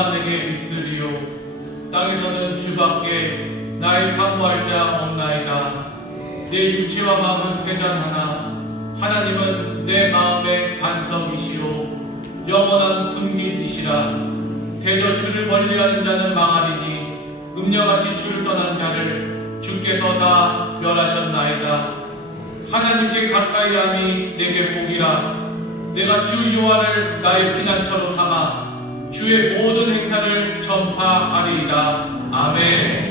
너만 내게 있으리요. 땅에서는 주밖에 나의 사모할 자 없나이다. 내 육체와 마음은 쇠잔하나 하나님은 내 마음의 반석이시요 영원한 군기이시라. 대저 주를 멀리하는 자는 망하리니 음녀같이 주를 떠난 자를 주께서 다 멸하셨나이다. 하나님께 가까이함이 내게 복이라. 내가 주 여호와를 나의 피난처로 삼아 주의 모든 행사를 전파하리이다. 아멘.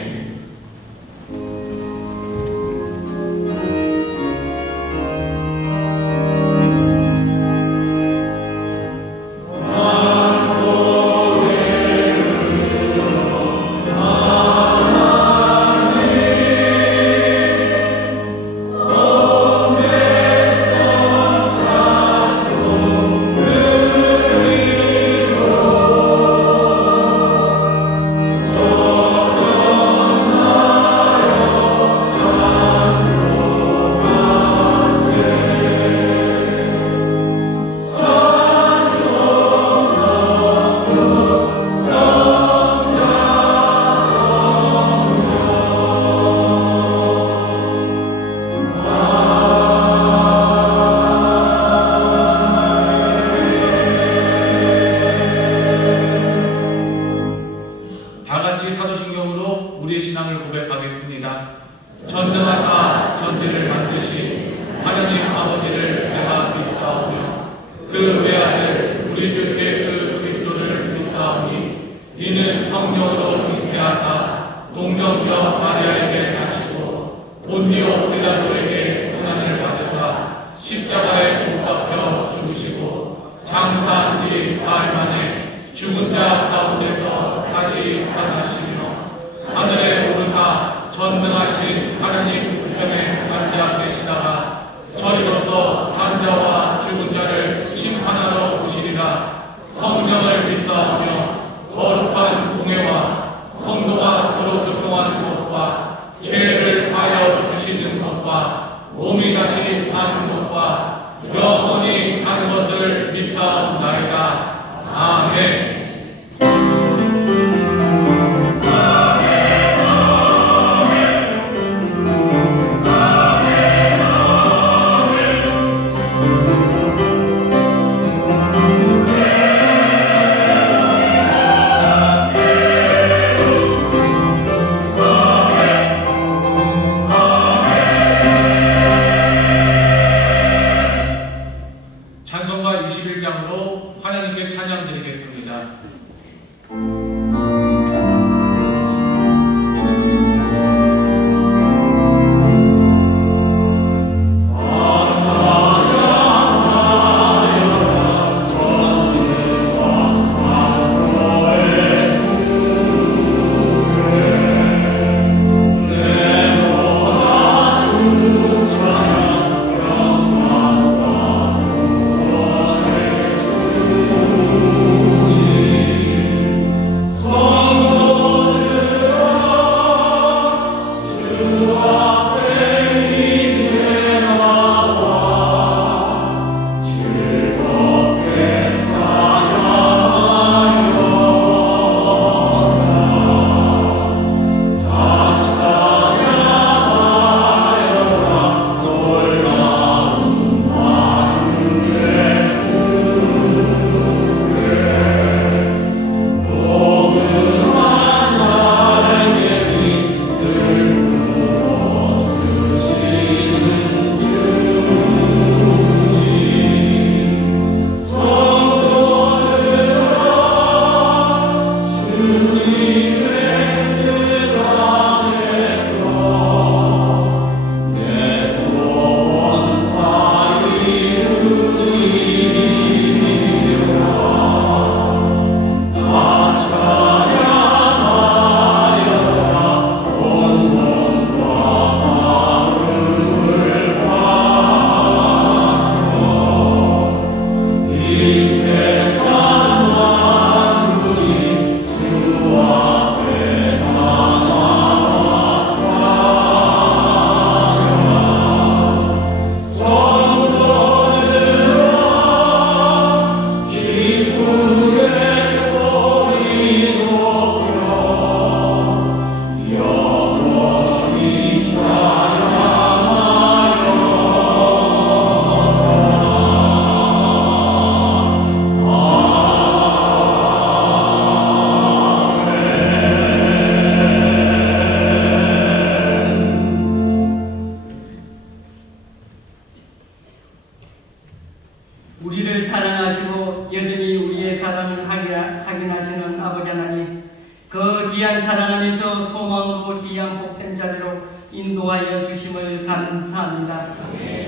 인도하여 주심을 감사합니다.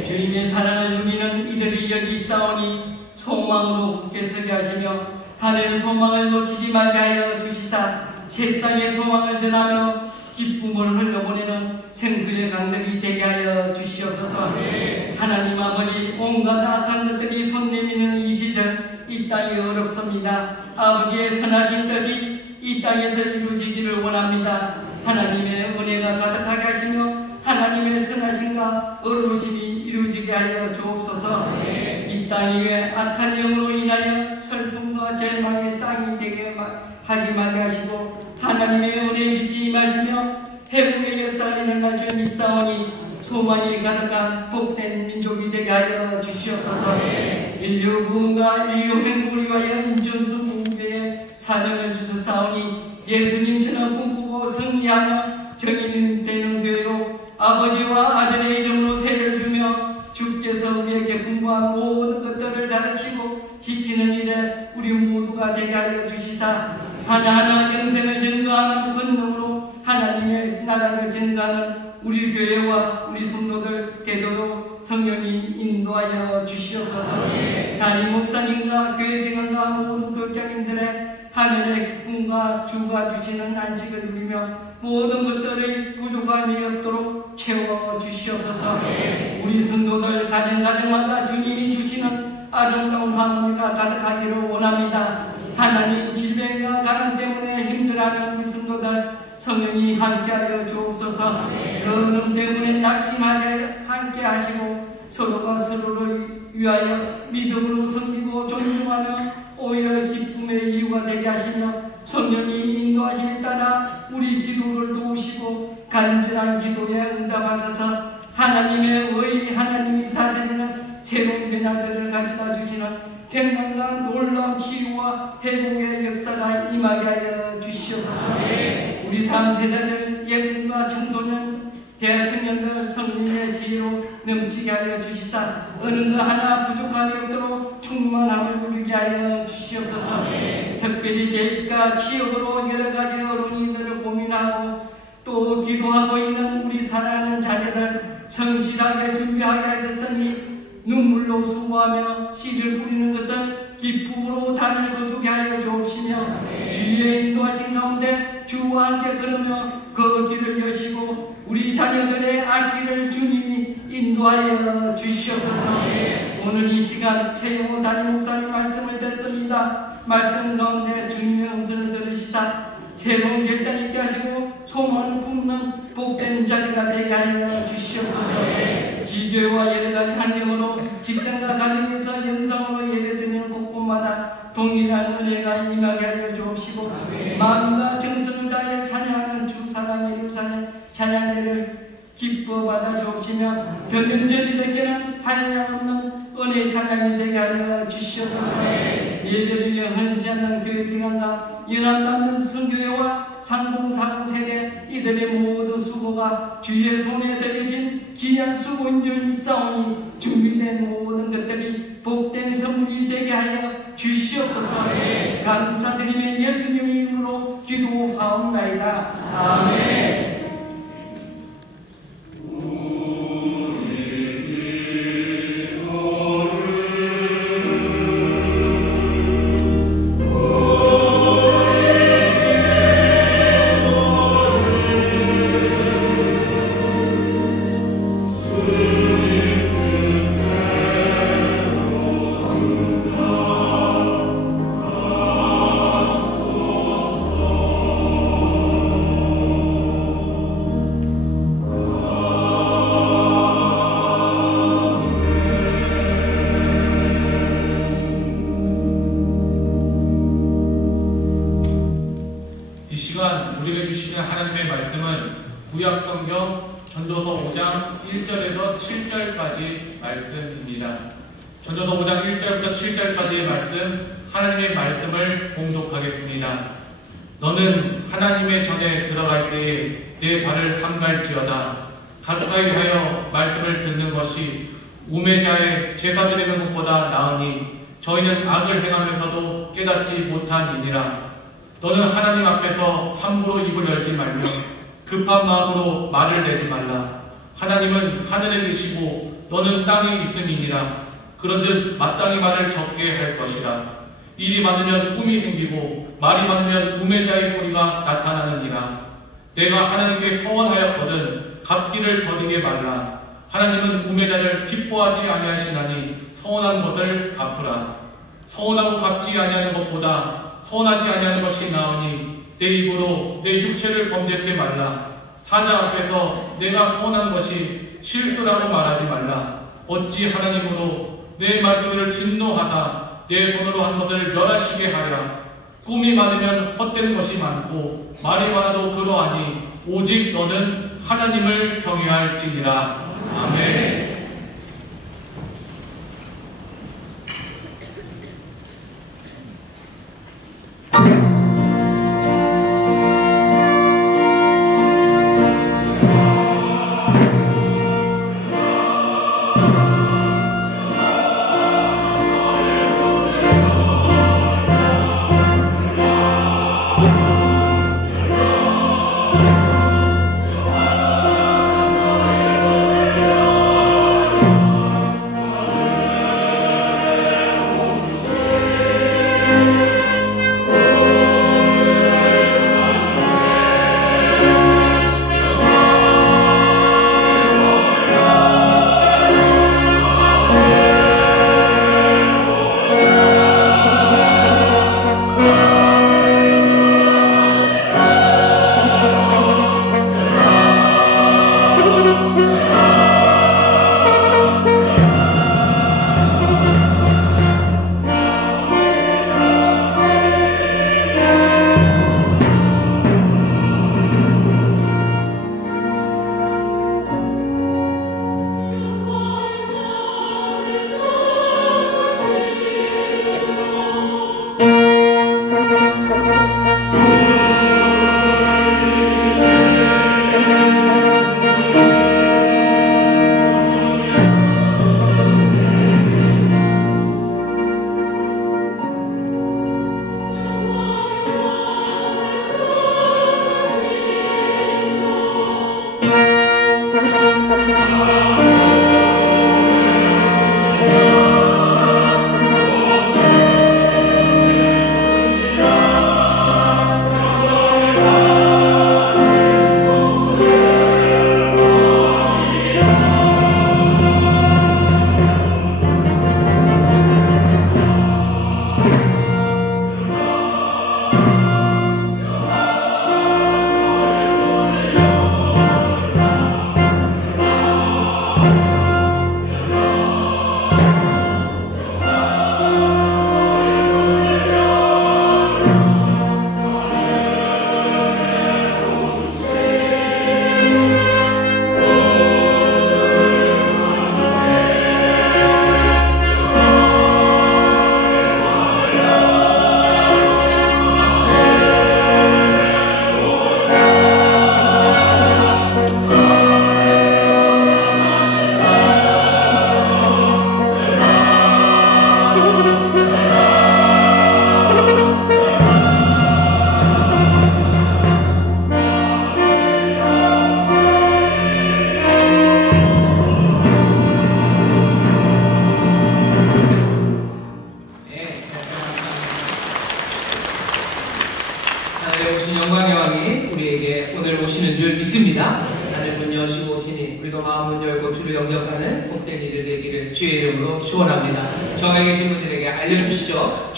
주님의 사랑을 누리는 이들이 여기 있사오니 소망으로 굳게 서게 하시며 하늘의 소망을 놓치지 말게 하여 주시사 세상의 소망을 전하며 기쁨을 흘려보내는 생수의 강들이 되게 하여 주시옵소서. 하나님 아버지, 온갖 악한 것들이 손 내미는 이 시절 이 땅이 어렵습니다. 아버지의 선하신 뜻이 이 땅에서 이루어지기를 원합니다. 하나님의 은혜가 가득하게 하시며 하나님의 선하심과 어루심이 이루어지게 하여 주옵소서. 이 땅 위에 악한 영으로 인하여 슬픔과 절망의 땅이 되게 하지 말게 하시고 하나님의 은혜의 빛이 임하시며 회복의 역사가 일어날 줄 믿사오니 소망이 가득한 복된 민족이 되게 하여 주시옵소서. 인류 구원과 인류 행복을 위하여 인준수 공부의 사명을 주셨사오니 예수님처럼 꿈꾸고 승리하며 정의는 되는 교회로 아버지와 아들의 이름으로 세를 주며 주께서 우리에게 분부한 모든 것들을 가르치고 지키는 일에 우리 모두가 되게 하여 주시사 하나하나 영생을 증거하는 권능으로 하나님의 나라를 증거하는 우리 교회와 우리 성도들 되도록 성령이 인도하여 주시옵소서. 담임 목사님과 교회 기관과 모든 교장님들의 하늘의 기쁨과 주가 주시는 안식을 누리며 모든 것들의 부족함이 없도록 채워주시옵소서. 우리 성도들 가정마다 주님이 주시는 아름다운 화목이가 가득하기를 원합니다. 하나님, 질병과 가난 때문에 힘들어하는 우리 성도들 성령이 함께하여 주옵소서. 그름 때문에 낙심하지 함께 하시고 서로가 서로를 위하여 믿음으로 섬기고 존중하며 오히려 기쁨의 이유가 되게 하시며 성령이 인도하심에 따라 우리 기도를 도우시고 간절한 기도에 응답하셔서 하나님의 의 하나님이 다스리는 새로운 변화들을 가져다 주시는 평강과 놀라운 치유와 회복의 역사가 임하게 하여 주시옵소서. 우리 다음 세대들 예군과 청소년 대학 청년들 성령의 지혜로 넘치게 하여 주시사 어느 것 하나 부족함이 없도록 충만함을 누리게 하여 주시옵소서. 특별히 계획과 취업으로 여러 가지 어려운이들을 고민하고 또 기도하고 있는 우리 사랑하는 자녀들 성실하게 준비하게 하셨으니 눈물로 수고하며 씨를 뿌리는 것을 기쁨으로 달을 거두게 하여 주옵시며 주의 인도하신 가운데 주와 함께 걸으며 그 길을 여시고 우리 자녀들의 앞길을 주님이 인도하여 주시옵소서. 오늘 이 시간 최영호 담임 목사님 말씀을 듣습니다. 말씀 가운데 주님의 음성을 들으시사 새로운 결단 있게 하시고 소망을 품는 복된 자리가 되게 하여 주시옵소서. 지교와 여러가지 환경으로 직장과 가정에서 영상으로 예배드리는 곳곳마다 동일한 은혜가 임하게 하여 주옵시고 마음과 정성을 다해 찬양하는 주 사랑의 예루살렘 찬양회를 기뻐 받아 주옵시며 변명절이에게는 한량 없는 은혜 찬양이 되게 하여 주시옵소서. 예배드리려 헌신하는 교회 기관과 연합남는 선교회와 상봉사공 세대 이들의 모든 수고가 주의 손에 들려진 귀한 수고인 줄 믿사오니 준비된 모든 것들이 복된 선물이 되게 하여 주시옵소서. 감사드리며 예수님의 이름으로 기도하옵나이다. 아멘. 우리에게 주시는 하나님의 말씀은 구약성경 전도서 5장 1절에서 7절까지 말씀입니다. 전도서 5장 1절부터 7절까지의 말씀, 하나님의 말씀을 봉독하겠습니다. 너는 하나님의 전에 들어갈 때에 내 발을 삼갈지어다. 가까이 하여 말씀을 듣는 것이 우매자의 제사 드리는 것보다 나으니 저희는 악을 행하면서도 깨닫지 못함이니라. 너는 하나님 앞에서 함부로 입을 열지 말며 급한 마음으로 말을 내지 말라. 하나님은 하늘에 계시고 너는 땅에 있음이니라. 그런즉 마땅히 말을 적게 할 것이라. 일이 많으면 꿈이 생기고 말이 많으면 우매자의 소리가 나타나느니라. 내가 하나님께 서원하였거든 갚기를 더디게 말라. 하나님은 우매자를 기뻐하지 아니하시나니 서원한 것을 갚으라. 서원하고 갚지 아니하는 것보다 서원하지 아니하는 것이 나으니 내 입으로 내 육체를 범죄케 말라. 사자 앞에서 내가 서원한 것이 실수라고 말하지 말라. 어찌 하나님으로 내 말소리를 진노하사 내 손으로 한 것을 멸하시게 하랴. 꿈이 많으면 헛된 것이 많고 말이 많아도 그러하니 오직 너는 하나님을 경외할지니라. 아멘.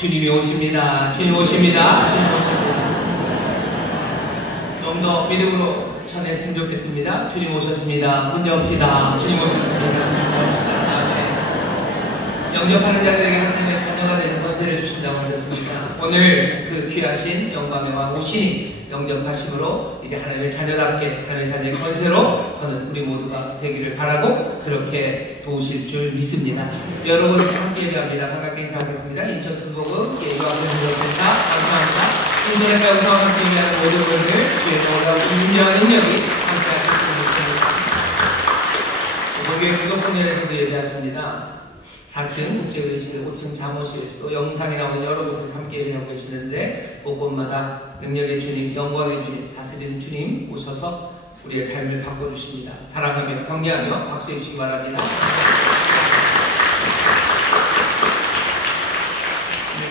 주님이 오십니다. 주님 오십니다. 주님 오십니다. 좀 더 믿음으로 전했으면 좋겠습니다. 주님 오셨습니다. 문 엽시다. 주님 오셨습니다. 문 엽시다. 네. 영접하는 자들에게 하나님의 자녀가 되는 권세를 주신다고 하셨습니다. 오늘 그 귀하신 영광의 왕 오시니 영접하심으로 이제 하나님의 자녀답게 하나님의 자녀의 권세로 서는 우리 모두가 되기를 바라고 그렇게 도우실 줄 믿습니다. 여러분 함께 예배합니다. 반갑게 인사하겠습니다. 인천 순복음 예배하면서센터 감사합니다. 인터넷 영상과 함께 예배하는 모든 분들 주의 놀라운 인명한 능력이 함께 하셨으면 좋겠습니다. 목요일 기독성전에서도 예배하십니다. 4층 국제의실, 5층 잠옷실, 또 영상에 나오는 여러 곳에서 함께 예배하고 계시는데 곳곳마다 능력의 주님, 영광의 주님, 다스리는 주님 오셔서 우리의 삶을 바꿔주십니다. 사랑하며 경외하며 박수해 주시기 바랍니다.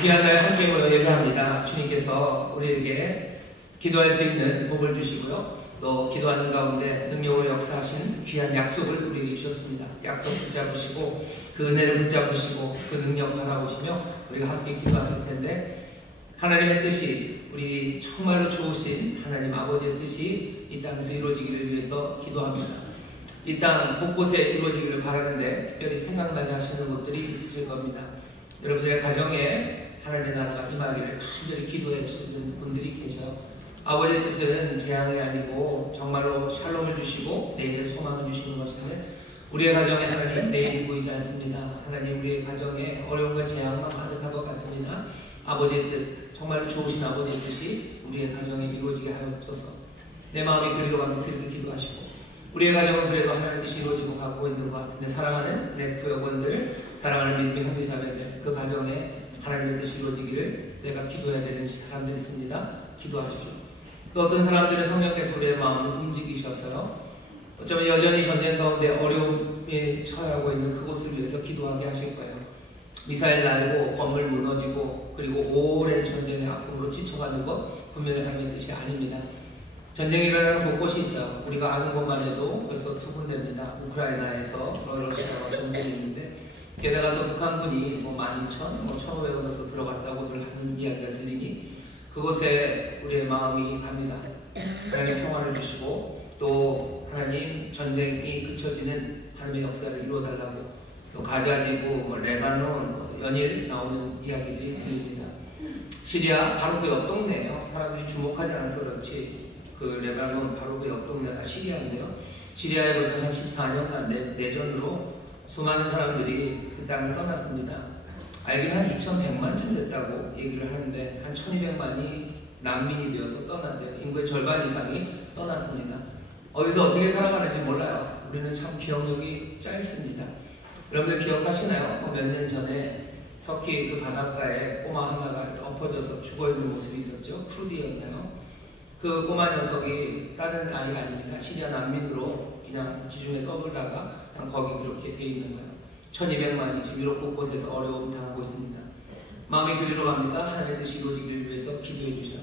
귀한 날 함께 모여 예배합니다. 주님께서 우리에게 기도할 수 있는 복을 주시고요. 또 기도하는 가운데 능력으로 역사하신 귀한 약속을 우리에게 주셨습니다. 약속 붙잡으시고 그 은혜를 붙잡으시고 그 능력 바라보시며 우리가 함께 기도하실 텐데, 하나님의 뜻이, 우리 정말로 좋으신 하나님 아버지의 뜻이 이 땅에서 이루어지기를 위해서 기도합니다. 이 땅 곳곳에 이루어지기를 바라는데 특별히 생각나게 하시는 것들이 있으실 겁니다. 여러분들의 가정에 하나님의 나라가 임하기를 간절히 기도해 주시는 분들이 계셔요. 아버지의 뜻은 재앙이 아니고 정말로 샬롬을 주시고 내일의 소망을 주시는 것인데, 우리의 가정에 하나님 내일이 보이지 않습니다. 하나님, 우리의 가정에 어려움과 재앙만 가득한 것 같습니다. 아버지의 뜻, 정말로 좋으신 아버지의 뜻이 우리의 가정에 이루어지게 하옵소서. 내 마음이 그리로 가면 그렇게 기도하시고, 우리의 가정은 그래도 하나님의 뜻이 이루어지고 가고 있는 것 같은데, 사랑하는 내 구역원들, 사랑하는 믿음의 형제자매들, 그 가정에 하나님의 뜻이 이루어지기를 내가 기도해야 되는 사람들이 있습니다. 기도하십시오. 또 어떤 사람들은 성령께서 우리의 마음을 움직이셔서요, 어쩌면 여전히 전쟁 가운데 어려움에 처하고 있는 그곳을 위해서 기도하게 하실 거예요. 미사일 날고 건물 무너지고 그리고 오랜 전쟁의 아픔으로 지쳐가는 것 분명히 하나님의 뜻이 아닙니다. 전쟁이 일어나는 곳곳이 있어요. 우리가 아는 것만 해도 벌써 2군데입니다. 우크라이나에서 러시아와 전쟁이 있는데, 게다가 또 북한군이 12,000, 1,500원에서 들어갔다고들 하는 이야기가 들리니 그곳에 우리의 마음이 갑니다. 하나님 평화를 주시고 또 하나님 전쟁이 그쳐지는 하나님의 역사를 이루어달라고, 또 가자지구, 레바논, 연일 나오는 이야기들이 들립니다. 시리아 바로 그 옆 동네예요. 사람들이 주목하지 않아서 그렇지 그 레바논 바로 그 옆 동네가 시리아인데요. 시리아에 벌써 한 14년간 내전으로 수많은 사람들이 그 땅을 떠났습니다. 알기는 한 2,100만쯤 됐다고 얘기를 하는데 한 1,200만이 난민이 되어서 떠났대요. 인구의 절반 이상이 떠났습니다. 어디서 어떻게 살아가는지 몰라요. 우리는 참 기억력이 짧습니다. 여러분들 기억하시나요? 몇 년 전에 터키 그 바닷가에 꼬마 하나가 엎어져서 죽어있는 모습이 있었죠. 크루디였나요? 그 꼬마 녀석이 다른 아이가 아닙니다. 시리아 난민으로 그냥 지중해 떠돌다가 그냥 거기 그렇게 돼 있는 거예요. 1,200만이 지금 유럽 곳곳에서 어려움 당하고 있습니다. 마음이 그리로 갑니까? 하나님의 뜻이 이루어지기를 위해서 기도해 주셔요.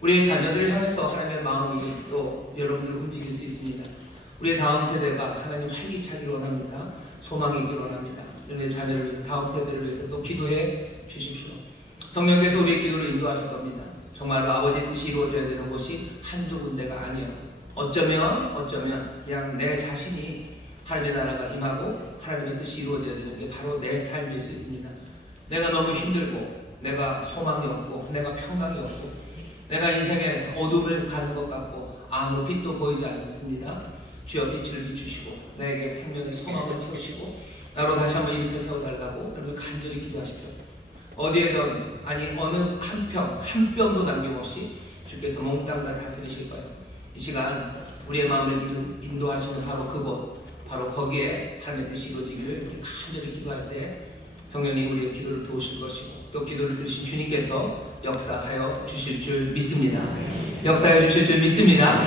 우리의 자녀들을 향해서 하나님의 마음이 또 여러분들을 움직일 수 있습니다. 우리의 다음 세대가 하나님 활기차기를 원합니다. 소망이 있기를 원합니다. 우리의 자녀를, 다음 세대를 위해서 또 기도해 주십시오. 성령께서 우리의 기도를 인도하실 겁니다. 정말로 아버지의 뜻이 이루어져야 되는 곳이 한두 군데가 아니에요. 어쩌면 그냥 내 자신이 하나님의 나라가 임하고 하나님의 뜻이 이루어져야 되는 게 바로 내 삶일 수 있습니다. 내가 너무 힘들고 내가 소망이 없고 내가 평강이 없고 내가 인생에 어둠을 가는 것 같고 아무 빛도 보이지 않습니다. 주여 빛을 비추시고 내게 생명의 소망을 채우시고 나로 다시 한번 일으켜 세워달라고 여러분 간절히 기도하십시오. 어디에든 아니 어느 한 뼘도 남김없이 주께서 몽땅 다 다스리실 거예요. 이 시간 우리의 마음을 인도하시는 바로 그곳, 바로 거기에 하나님의 뜻이 이루어지기를 간절히 기도할 때 성령님 우리의 기도를 도우실 것이고 또 기도를 들으신 주님께서 역사하여 주실 줄 믿습니다. 역사하여 주실 줄 믿습니다.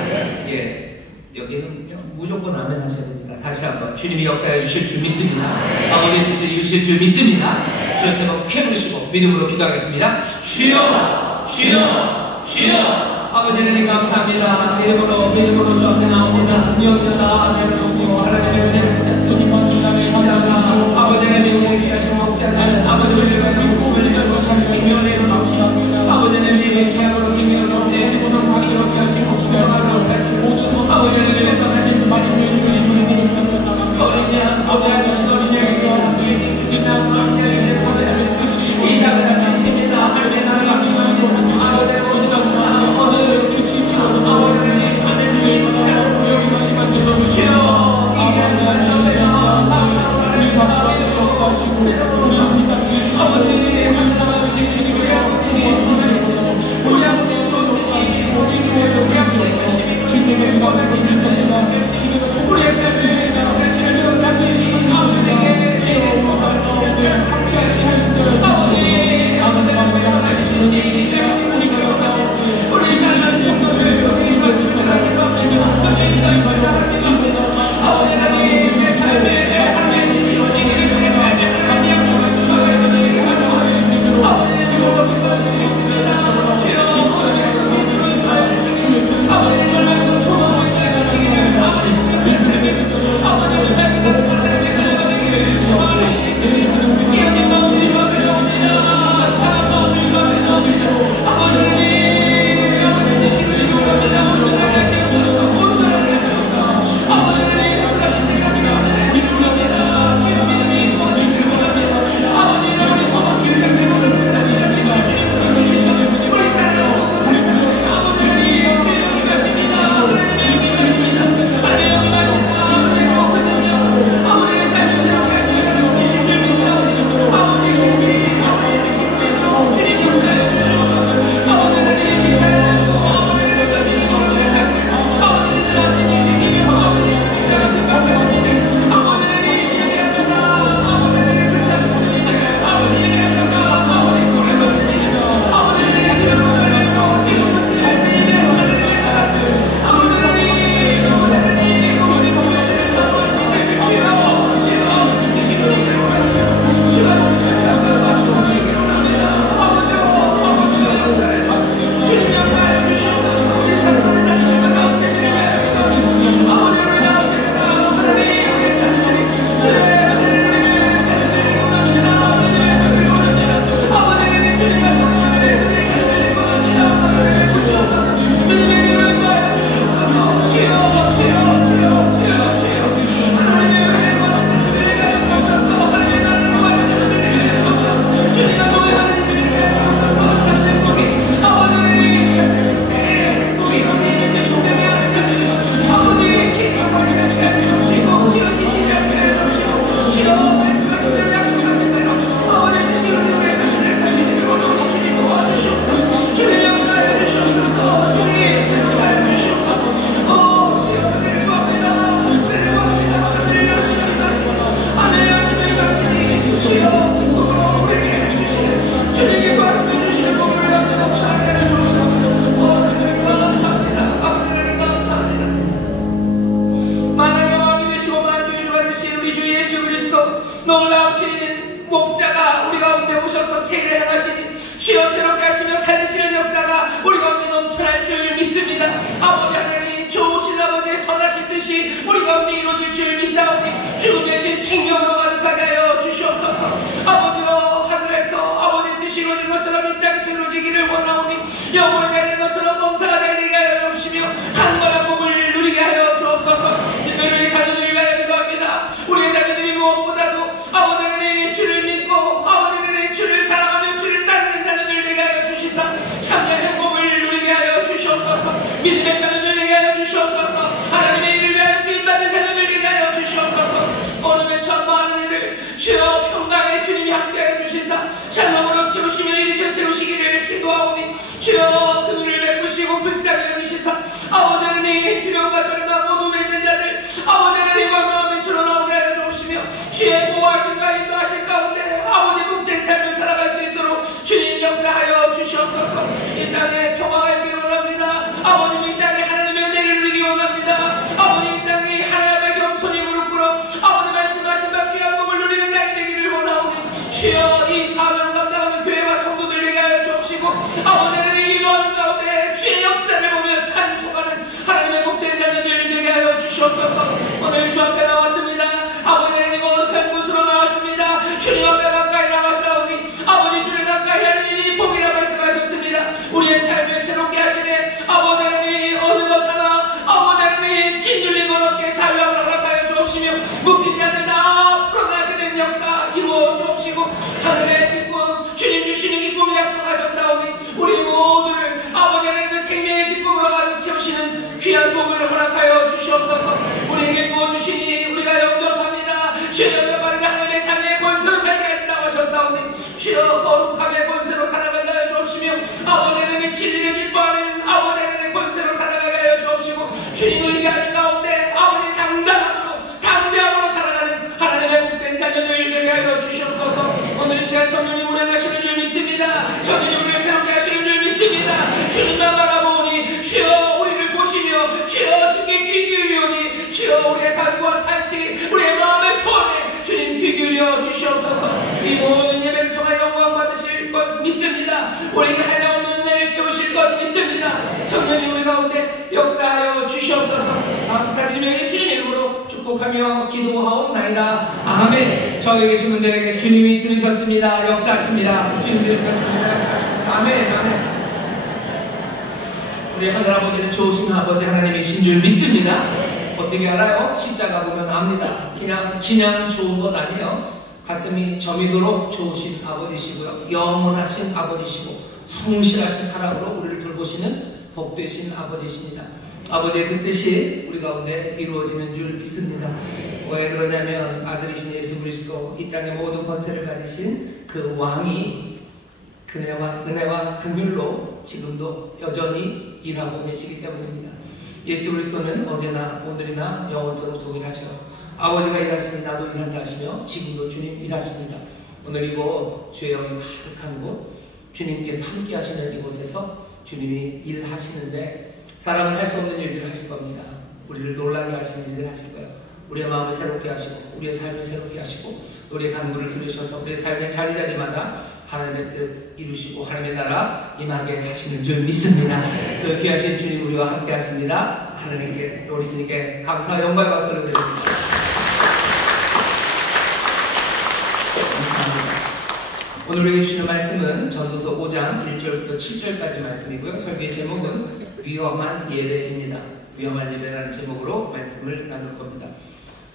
예, 여기는 무조건 아멘 하셔야 됩니다. 다시 한번 주님이 역사하여 주실 줄 믿습니다. 아버지의 뜻을 이루실 줄 믿습니다. 주여 세번 쾌 부르시고 믿음으로 기도하겠습니다. 주여 주여 주여. 아버지 하나님 감사합니다. 믿음으로 주 앞에 나옵니다. 영원하 내려주고 하나님의 은혜를 짝수님과 주님의 아버지 하나님의 은혜를 하시고 없지 않나요? 아버지 하나님의 꿈을 잡고 생명을 나옵니다. 아버지 하나님의 계약으로 생명을 나오는데 모든 것을 하시고 모든 아버지 하나님의 선하신 말씀을 주시는 분이십니다. 어린 양 아버지 하나님의 주님의 주님의 하나님의 뜻이 이 땅을 하시십니다. 하나님의 나라가 미시고 아버지의 모두가 어느 뜻이 아버지의 하나님의 구역이 만들어 주여 이게 하나님의 우리 바다를 하시고 우리 아버지 영혼을 달리는 것처럼 범사가 달리게 하여 주시며 강건한 몸을 누리게 하여 주옵소서. 특별히 우리 자녀들을 위하여 기도합니다. 우리의 자녀들이 무엇보다도 아버지의 주를 믿고 아버지의 주를 사랑하며 주를 따르는 자녀들 되게 하여 주시사 참된 행복을 누리게 하여 주시옵소서. 믿음의 자녀들 되게 하여 주시옵소서. 하나님의 일을 위하여 쓰임받는 자녀들 되게 하여 주시옵소서. 어둠에 전무하는 이들 주여 평강의 주님이 함께하여 주시사 샬롬으로 채우시며 이리저 세우시기를 기도하오니 주여 그를 베푸시고 불쌍히 여기시사 아버지 하나님 두려움과 절망 어둠에 있는 자들 아버지 하나님 광명함에 주러나오게 하여 주옵시며 주의 보호하심과 인도하심 가운데 아버지 복된 삶을 살아갈 수 있도록 주님 역사하여 주시옵소서. 이 땅에 평화가 있기를 원합니다. 아버님 이 땅에 하나님의 은혜를 누리기 원합니다. 아버님 이 땅에 하나님 앞에 겸손히 무릎 꿇어 아버지 말씀하신 바 귀한 복을 누리는 땅이 되기를 원하오니 주여 이 사명 감당하는 교회와 성도들 되게 하여 주옵시고 아버지 하나님 인도하는 가운데 주의 역사를 보며 찬송하는 하나님의 복된 자녀들 되게 하여 주시옵소서. 오늘 주 앞에 나왔습니다. 아버지 하나님 거룩한 곳으로 나왔습니다. 주님 앞에 가까이 나왔사오니 아버지 주를 가까이 하는 일이 복이라 말씀하셨습니다. 우리의 삶을 새롭게 하시네 아버지 하나님 어느 것 하나 아버지 하나님 진줄인 것 없게 자유함을 허락하여 주옵시며 묶인 자들 다 풀어나지는 역사 이루어 주옵시고 하늘의 기쁨 주님 주시는 기쁨을 약속하셨사오니 우리 모두를 아버지 하나님의 생명의 기쁨으로 가득 채우시는 귀한 복을 허락하여 주시옵소서. 우리에게 부어주시니 우리가 영접합니다. 주여 영접하는 하나님의 자녀의 권세로 살게 했다고 하셨사오니 주여 거룩함의 권세로 살아가게 하여 주옵시며 아버지 하나님의 진리를 기뻐하는 아버지 하나님의 권세로 살아가게 하여 주옵시고 주님 의지하는 가운데 아버지 당대함으로 살아가는 하나님의 복된 자녀들 되게 하여 주시옵소서. 오늘 이 시간 성령님 운행하시는 줄 믿습니다. 성령님 우리를 새롭게 하시는 줄 믿습니다. 주님만 바라보니 주여 우리를 보시며 주여 주께 귀 기울이오니 주여 우리의 간구와 탄식 우리의 마음의 소원에 주님 귀 기울여 주시옵소서. 이 모든 예배를 통하여 영광 받으실 것 믿습니다. 우리에게 한량없는 은혜를 채우실 것 믿습니다. 성령님 우리 가운데 역사하여 주시옵소서. 감사드리며 예수님의 이름으로 축복하며 기도하옵나이다. 아멘. 저기 계신 분들에게 주님이 들으셨습니다. 역사하십니다. 주님 들으셨습니다. 역사하십니다. 아멘. 아멘. 우리 하늘아버지는 좋으신 아버지 하나님이신 줄 믿습니다. 어떻게 알아요? 십자가 보면 압니다. 그냥 좋은 것 아니에요. 가슴이 저미도록 좋으신 아버지시고요. 영원하신 아버지시고 성실하신 사랑으로 우리를 돌보시는 복되신 아버지십니다. 아버지의 그 뜻이 우리 가운데 이루어지는 줄 믿습니다. 왜 그러냐면 아들이신 예수 그리스도 이 땅의 모든 권세를 가지신 그 왕이 은혜와 긍휼로 지금도 여전히 일하고 계시기 때문입니다. 예수 그리스도는 어제나 오늘이나 영원토록 동일하셔. 아버지가 일하시니 나도 일한다 하시며 지금도 주님 일하십니다. 오늘 이곳 주의 영이 가득한 곳 주님께서 함께 하시는 이곳에서 주님이 일하시는데 사람은 할 수 없는 일들을 하실 겁니다. 우리를 놀라게 하시는 일을 하실 거예요. 우리의 마음을 새롭게 하시고 우리의 삶을 새롭게 하시고 우리의 간구를 들으셔서 우리의 삶의 자리자리마다 하나님의 뜻 이루시고 하나님의 나라 임하게 하시는 줄 믿습니다. 그 귀하신 주님 우리와 함께 하십니다. 하나님께 우리 주님께 감사 영광의 박수를 드립니다. 오늘 우리에게 주시는 말씀은 전도서 5장 1절부터 7절까지 말씀이고요. 설교의 제목은 위험한 예배입니다. 위험한 예배라는 제목으로 말씀을 나눌 겁니다.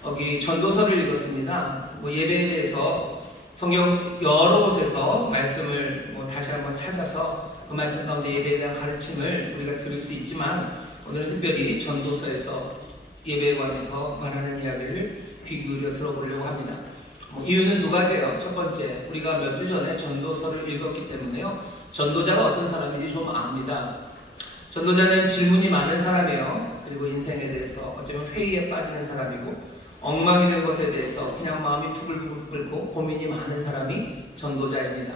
여기 전도서를 읽었습니다. 예배에 대해서 성경 여러 곳에서 말씀을 다시 한번 찾아서 그 말씀 가운데 예배에 대한 가르침을 우리가 들을 수 있지만 오늘은 특별히 전도서에서 예배에 관해서 말하는 이야기를 귀 기울여 들어보려고 합니다. 이유는 두 가지예요. 첫 번째, 우리가 몇 주 전에 전도서를 읽었기 때문에요. 전도자가 어떤 사람인지 좀 압니다. 전도자는 질문이 많은 사람이에요. 그리고 인생에 대해서 어쩌면 회의에 빠지는 사람이고 엉망이 된 것에 대해서 그냥 마음이 부글부글 끓고 고민이 많은 사람이 전도자입니다.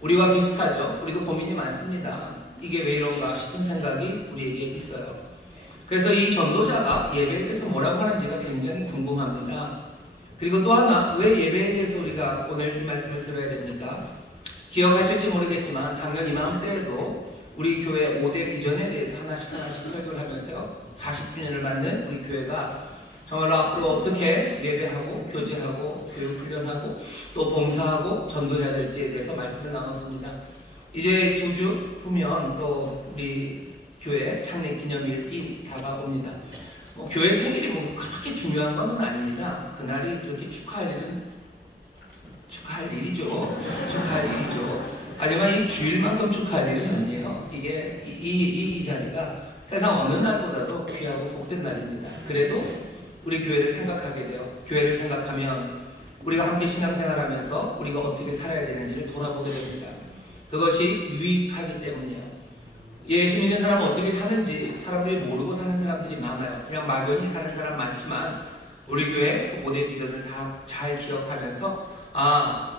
우리와 비슷하죠. 우리도 고민이 많습니다. 이게 왜 이런가 싶은 생각이 우리에게 있어요. 그래서 이 전도자가 예배에 대해서 뭐라고 하는지가 굉장히 궁금합니다. 그리고 또 하나, 왜 예배에 대해서 우리가 오늘 이 말씀을 들어야 됩니까? 기억하실지 모르겠지만 작년 이맘때에도 우리 교회 5대 비전에 대해서 하나씩 설교를 하면서요. 40주년을 맞는 우리 교회가 정말로 앞으로 어떻게 예배하고 교제하고 교육 훈련하고 또 봉사하고 전도해야 될지에 대해서 말씀을 나눴습니다. 이제 2주 후면 또 우리 교회 창립 기념일이 다가옵니다. 교회 생일이 그렇게 중요한 건 아닙니다. 그날이 그렇게 축하할 일이죠. 하지만 이 주일만큼 축하할 일은 아니에요. 이게 이 자리가 세상 어느 날보다도 귀하고 복된 날입니다. 그래도 우리 교회를 생각하게 돼요. 교회를 생각하면 우리가 함께 신앙생활하면서 우리가 어떻게 살아야 되는지를 돌아보게 됩니다. 그것이 유익하기 때문이에요. 예수 믿는 사람은 어떻게 사는지 사람들이 모르고 사는 사람들이 많아요. 그냥 막연히 사는 사람 많지만 우리 교회 고대 비전을 다 잘 기억하면서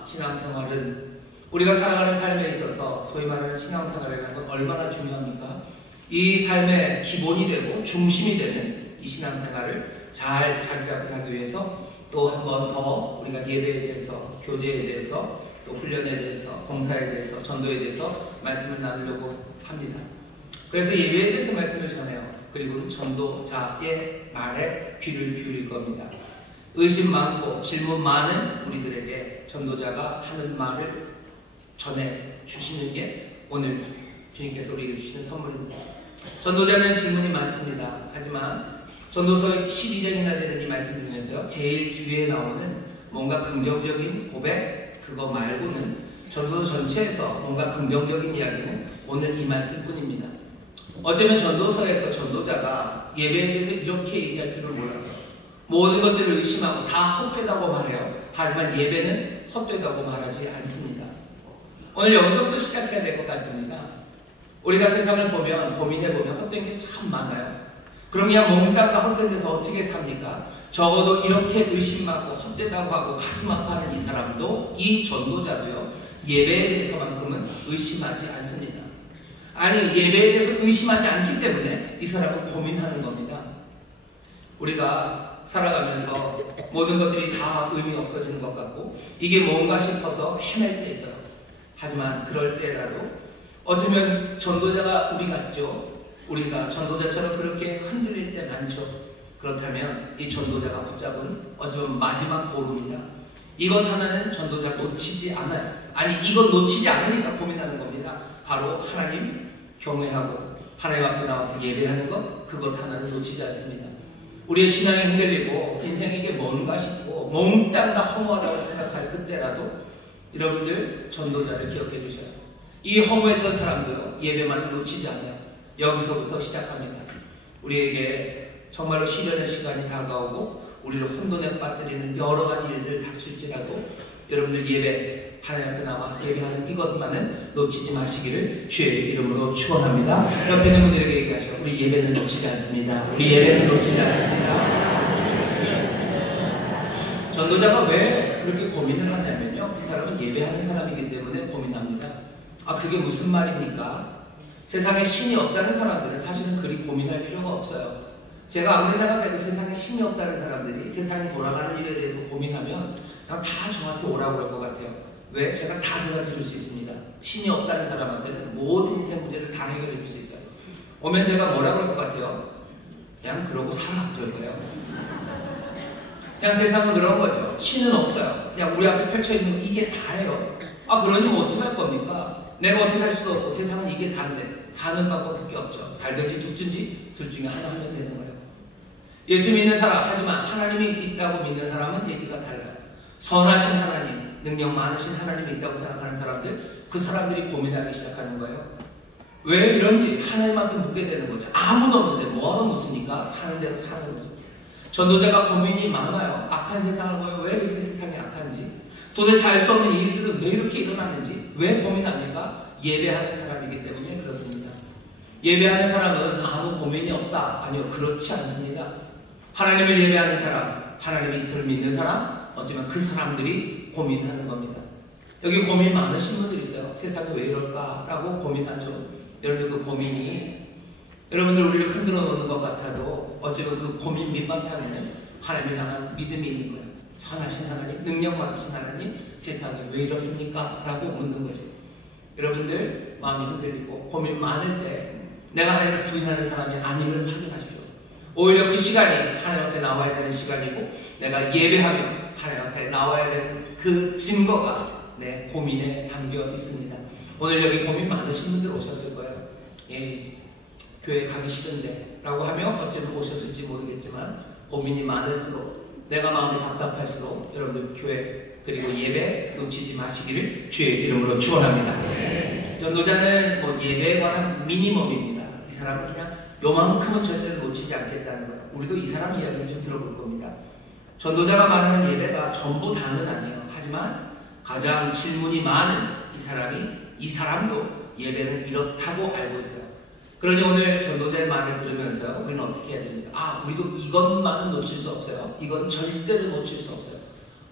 신앙생활은 우리가 살아가는 삶에 있어서 소위 말하는 신앙생활이라는 건 얼마나 중요합니까? 이 삶의 기본이 되고 중심이 되는 이 신앙생활을 잘 자리 잡게 하기 위해서 또 한 번 더 우리가 예배에 대해서, 교제에 대해서, 또 훈련에 대해서, 봉사에 대해서, 전도에 대해서 말씀을 나누려고 합니다. 그래서 예배에 대해서 말씀을 전해요. 그리고 전도자의 말에 귀를 기울일 겁니다. 의심 많고 질문 많은 우리들에게 전도자가 하는 말을 전해 주시는 게 오늘 주님께서 우리에게 주시는 선물입니다. 전도자는 질문이 많습니다. 하지만 전도서 12장이나 되는 이 말씀 중에서요, 제일 뒤에 나오는 뭔가 긍정적인 고백, 그거 말고는 전도서 전체에서 뭔가 긍정적인 이야기는 오늘 이 말씀뿐입니다. 어쩌면 전도서에서 전도자가 예배에 대해서 이렇게 얘기할 줄을 몰라서 모든 것들을 의심하고 다 헛되다고 말해요. 하지만 예배는 헛되다고 말하지 않습니다. 오늘 여기서부터 시작해야 될 것 같습니다. 우리가 세상을 보면, 고민해보면 헛된 게 참 많아요. 그럼 그냥 몽땅과 헛된 데서 어떻게 삽니까? 적어도 이렇게 의심 많고 헛되다고 하고 가슴 아파하는 이 사람도, 이 전도자도요, 예배에 대해서만큼은 의심하지 않습니다. 아니, 예배에 대해서 의심하지 않기 때문에 이 사람은 고민하는 겁니다. 우리가 살아가면서 모든 것들이 다 의미 없어지는 것 같고 이게 뭔가 싶어서 헤맬 때 있어요. 하지만 그럴 때라도 어쩌면 전도자가 우리 같죠. 우리가 전도자처럼 그렇게 흔들릴 때 많죠. 그렇다면 이 전도자가 붙잡은 어쩌면 마지막 보루입니다. 이것 하나는 전도자 놓치지 않아요. 아니, 이것 놓치지 않으니까 고민하는 겁니다. 바로 하나님 경외하고 하나님 앞에 나와서 예배하는 것, 그것 하나는 놓치지 않습니다. 우리의 신앙이 흔들리고 인생에게 뭔가 싶고 몽땅 다 허무하다고 생각할 그때라도 여러분들 전도자를 기억해 주셔요. 이 허무했던 사람도 예배만을 놓치지 않아요. 여기서부터 시작합니다. 우리에게 정말로 시련의 시간이 다가오고 우리를 혼돈에 빠뜨리는 여러 가지 일들 닥칠지라도 여러분들 예배, 하나님 앞에 나와 예배하는 이것만은 놓치지 마시기를 주의 이름으로 축원합니다. 옆에 있는 분들에게 얘기하시고, 우리 예배는 놓치지 않습니다. 우리 예배는 놓치지 않습니다. 전도자가 왜 그렇게 고민을 하냐면요, 이 사람은 예배하는 사람이기 때문에 고민합니다. 그게 무슨 말입니까? 세상에 신이 없다는 사람들은 사실은 그리 고민할 필요가 없어요. 제가 아무리 생각해도 세상에 신이 없다는 사람들이 세상이 돌아가는 일에 대해서 고민하면 그냥 다 저한테 오라고 할 것 같아요. 왜? 제가 다 대답해 줄 수 있습니다. 신이 없다는 사람한테는 모든 인생 문제를 다 해결해 줄 수 있어요. 오면 제가 뭐라고 할 것 같아요? 그냥 그러고 살아, 그럴 거예요. 그냥 세상은 그런 거죠. 신은 없어요. 그냥 우리 앞에 펼쳐있는 거 이게 다예요. 그러니 어떻게 할 겁니까? 내가 어떻게 할 수도 없고 세상은 이게 다인데 사는 방법밖에 없죠. 살든지 죽든지 둘 중에 하나 하면 되는 거예요. 예수 믿는 사람, 하지만 하나님이 있다고 믿는 사람은 얘기가 달라요. 선하신 하나님, 능력 많으신 하나님이 있다고 생각하는 사람들, 그 사람들이 고민하기 시작하는 거예요. 왜 이런지 하나님 앞에 묻게 되는 거죠. 아무도 없는데 뭐하러 묻습니까? 사는 대로 사는 거죠. 전도자가 고민이 많아요. 악한 세상을 보면 왜 이렇게 세상이 악한지, 도대체 알 수 없는 일들은 왜 이렇게 일어나는지, 왜 고민합니까? 예배하는 사람이기 때문에 그렇습니다. 예배하는 사람은 아무 고민이 없다. 아니요, 그렇지 않습니다. 하나님을 예배하는 사람, 하나님의 있음을 믿는 사람, 어쩌면 그 사람들이 고민하는 겁니다. 여기 고민 많으신 분들이 있어요. 세상이 왜 이럴까라고 고민하죠. 여러분들 그 고민이 여러분들 우리를 흔들어 놓는 것 같아도 어쩌면 그 고민 밑바탕에는 하나님을 향한 믿음이 있는 거예요. 선하신 하나님, 능력 많으신 하나님, 세상이 왜 이렇습니까? 라고 묻는 거죠. 여러분들 마음이 흔들리고 고민 많을 때 내가 하나님을 부인하는 사람이 아님을 확인하십시오. 오히려 그 시간이 하나님 앞에 나와야 되는 시간이고, 내가 예배하며 하나님 앞에 나와야 되는 그 증거가 내 고민에 담겨 있습니다. 오늘 여기 고민 많으신 분들 오셨을 거예요. 예, 교회 가기 싫은데 라고 하며 어쩌면 오셨을지 모르겠지만 고민이 많을수록 내가 마음이 답답할수록 여러분들 교회 그리고 예배 놓치지 마시기를 주의 이름으로 축원합니다. 전도자는 뭐 예배에 관한 미니멈입니다. 이 사람은 그냥 요만큼은 절대 놓치지 않겠다는 거예요. 우리도 이 사람 이야기를 좀 들어볼 겁니다. 전도자가 말하는 예배가 전부 다는 아니에요. 하지만 가장 질문이 많은 이 사람도 예배는 이렇다고 알고 있어요. 그러니 오늘 전도자의 말을 들으면서 우리는 어떻게 해야 됩니까? 우리도 이것만은 놓칠 수 없어요. 이건 절대로 놓칠 수 없어요.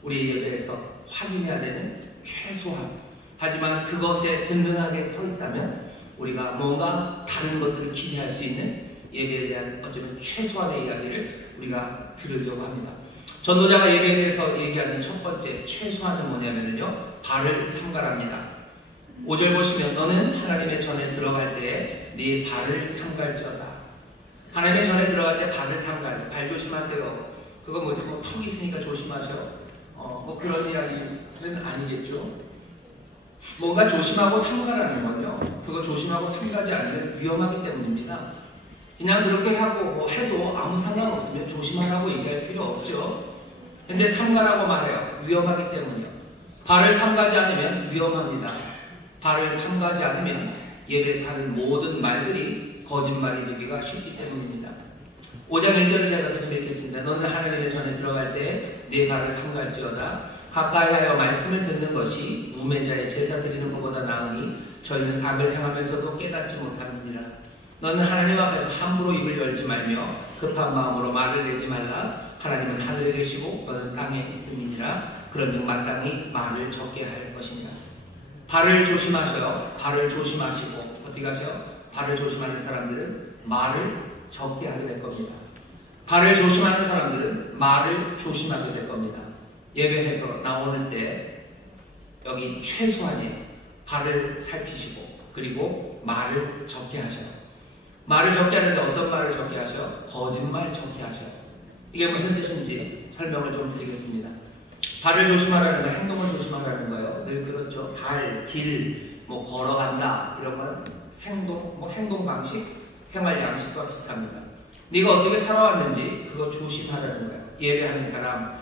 우리 예배에서 확인해야 되는 최소한, 하지만 그것에 든든하게 서 있다면 우리가 뭔가 다른 것들을 기대할 수 있는 예배에 대한 어쩌면 최소한의 이야기를 우리가 들으려고 합니다. 전도자가 예배에 대해서 얘기하는 첫 번째 최소한은 뭐냐면요, 발을 삼가랍니다. 5절 보시면 너는 하나님의 전에 들어갈 때에 네 발을 삼갈지어다. 하나님의 전에 들어갈 때 발을 삼가요. 발 조심하세요. 그거 뭐죠? 턱이 있으니까 조심하셔. 뭐 그런 이야기는 아니겠죠. 뭔가 조심하고 삼가라는 건요, 그거 조심하고 삼가지 않으면 위험하기 때문입니다. 그냥 그렇게 하고 뭐 해도 아무 상관없으면 조심하라고 얘기할 필요 없죠. 근데 삼가라고 말해요. 위험하기 때문이요. 발을 삼가지 않으면 위험합니다. 발을 삼가지 않으면 예배에서 하는 모든 말들이 거짓말이 되기가 쉽기 때문입니다. 5장 1절을 제가 계속 읽겠습니다. 너는 하나님의 전에 들어갈 때 네 발을 삼갈지어다. 가까이 하여 말씀을 듣는 것이 우매자의 제사 드리는 것보다 나으니 저희는 악을 행하면서도 깨닫지 못합니다. 너는 하나님 앞에서 함부로 입을 열지 말며 급한 마음으로 말을 내지 말라. 하나님은 하늘에 계시고 너는 땅에 있음이니라. 그런즉 마땅히 말을 적게 할 것이니라. 발을 조심하셔요. 발을 조심하시고 어떻게 하셔요? 발을 조심하는 사람들은 말을 적게 하게 될 겁니다. 발을 조심하는 사람들은 말을 조심하게 될 겁니다. 예배에서 나오는 때 여기 최소한의 발을 살피시고 그리고 말을 적게 하셔요. 말을 적게 하는데 어떤 말을 적게 하셔요? 거짓말 적게 하셔요. 이게 무슨 뜻인지 설명을 좀 드리겠습니다. 발을 조심하라는 거, 행동을 조심하라는 거예요. 늘 그렇죠. 발, 길, 뭐 걸어간다 이런 건 행동, 뭐 행동 방식, 생활 양식과 비슷합니다. 네가 어떻게 살아왔는지 그거 조심하라는 거예요. 예배하는 사람,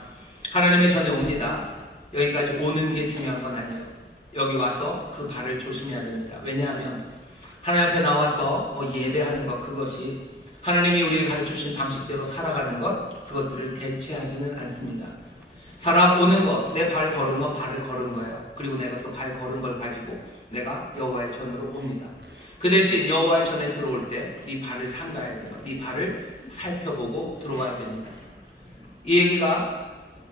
하나님의 전에 옵니다. 여기까지 오는 게 중요한 건 아니에요. 여기 와서 그 발을 조심해야 됩니다. 왜냐하면 하나님 앞에 나와서 뭐 예배하는 것, 그것이 하나님이 우리에게 가르쳐주신 방식대로 살아가는 것, 그것들을 대체하지는 않습니다. 살아오는 것, 내 발 걸은 것, 발을 걸은 거예요. 그리고 내가 그 발 걸은 걸 가지고 내가 여호와의 전으로 옵니다. 그 대신 여호와의 전에 들어올 때 네 발을 삼가야 돼요. 네 발을 살펴보고 들어와야 됩니다. 이 얘기가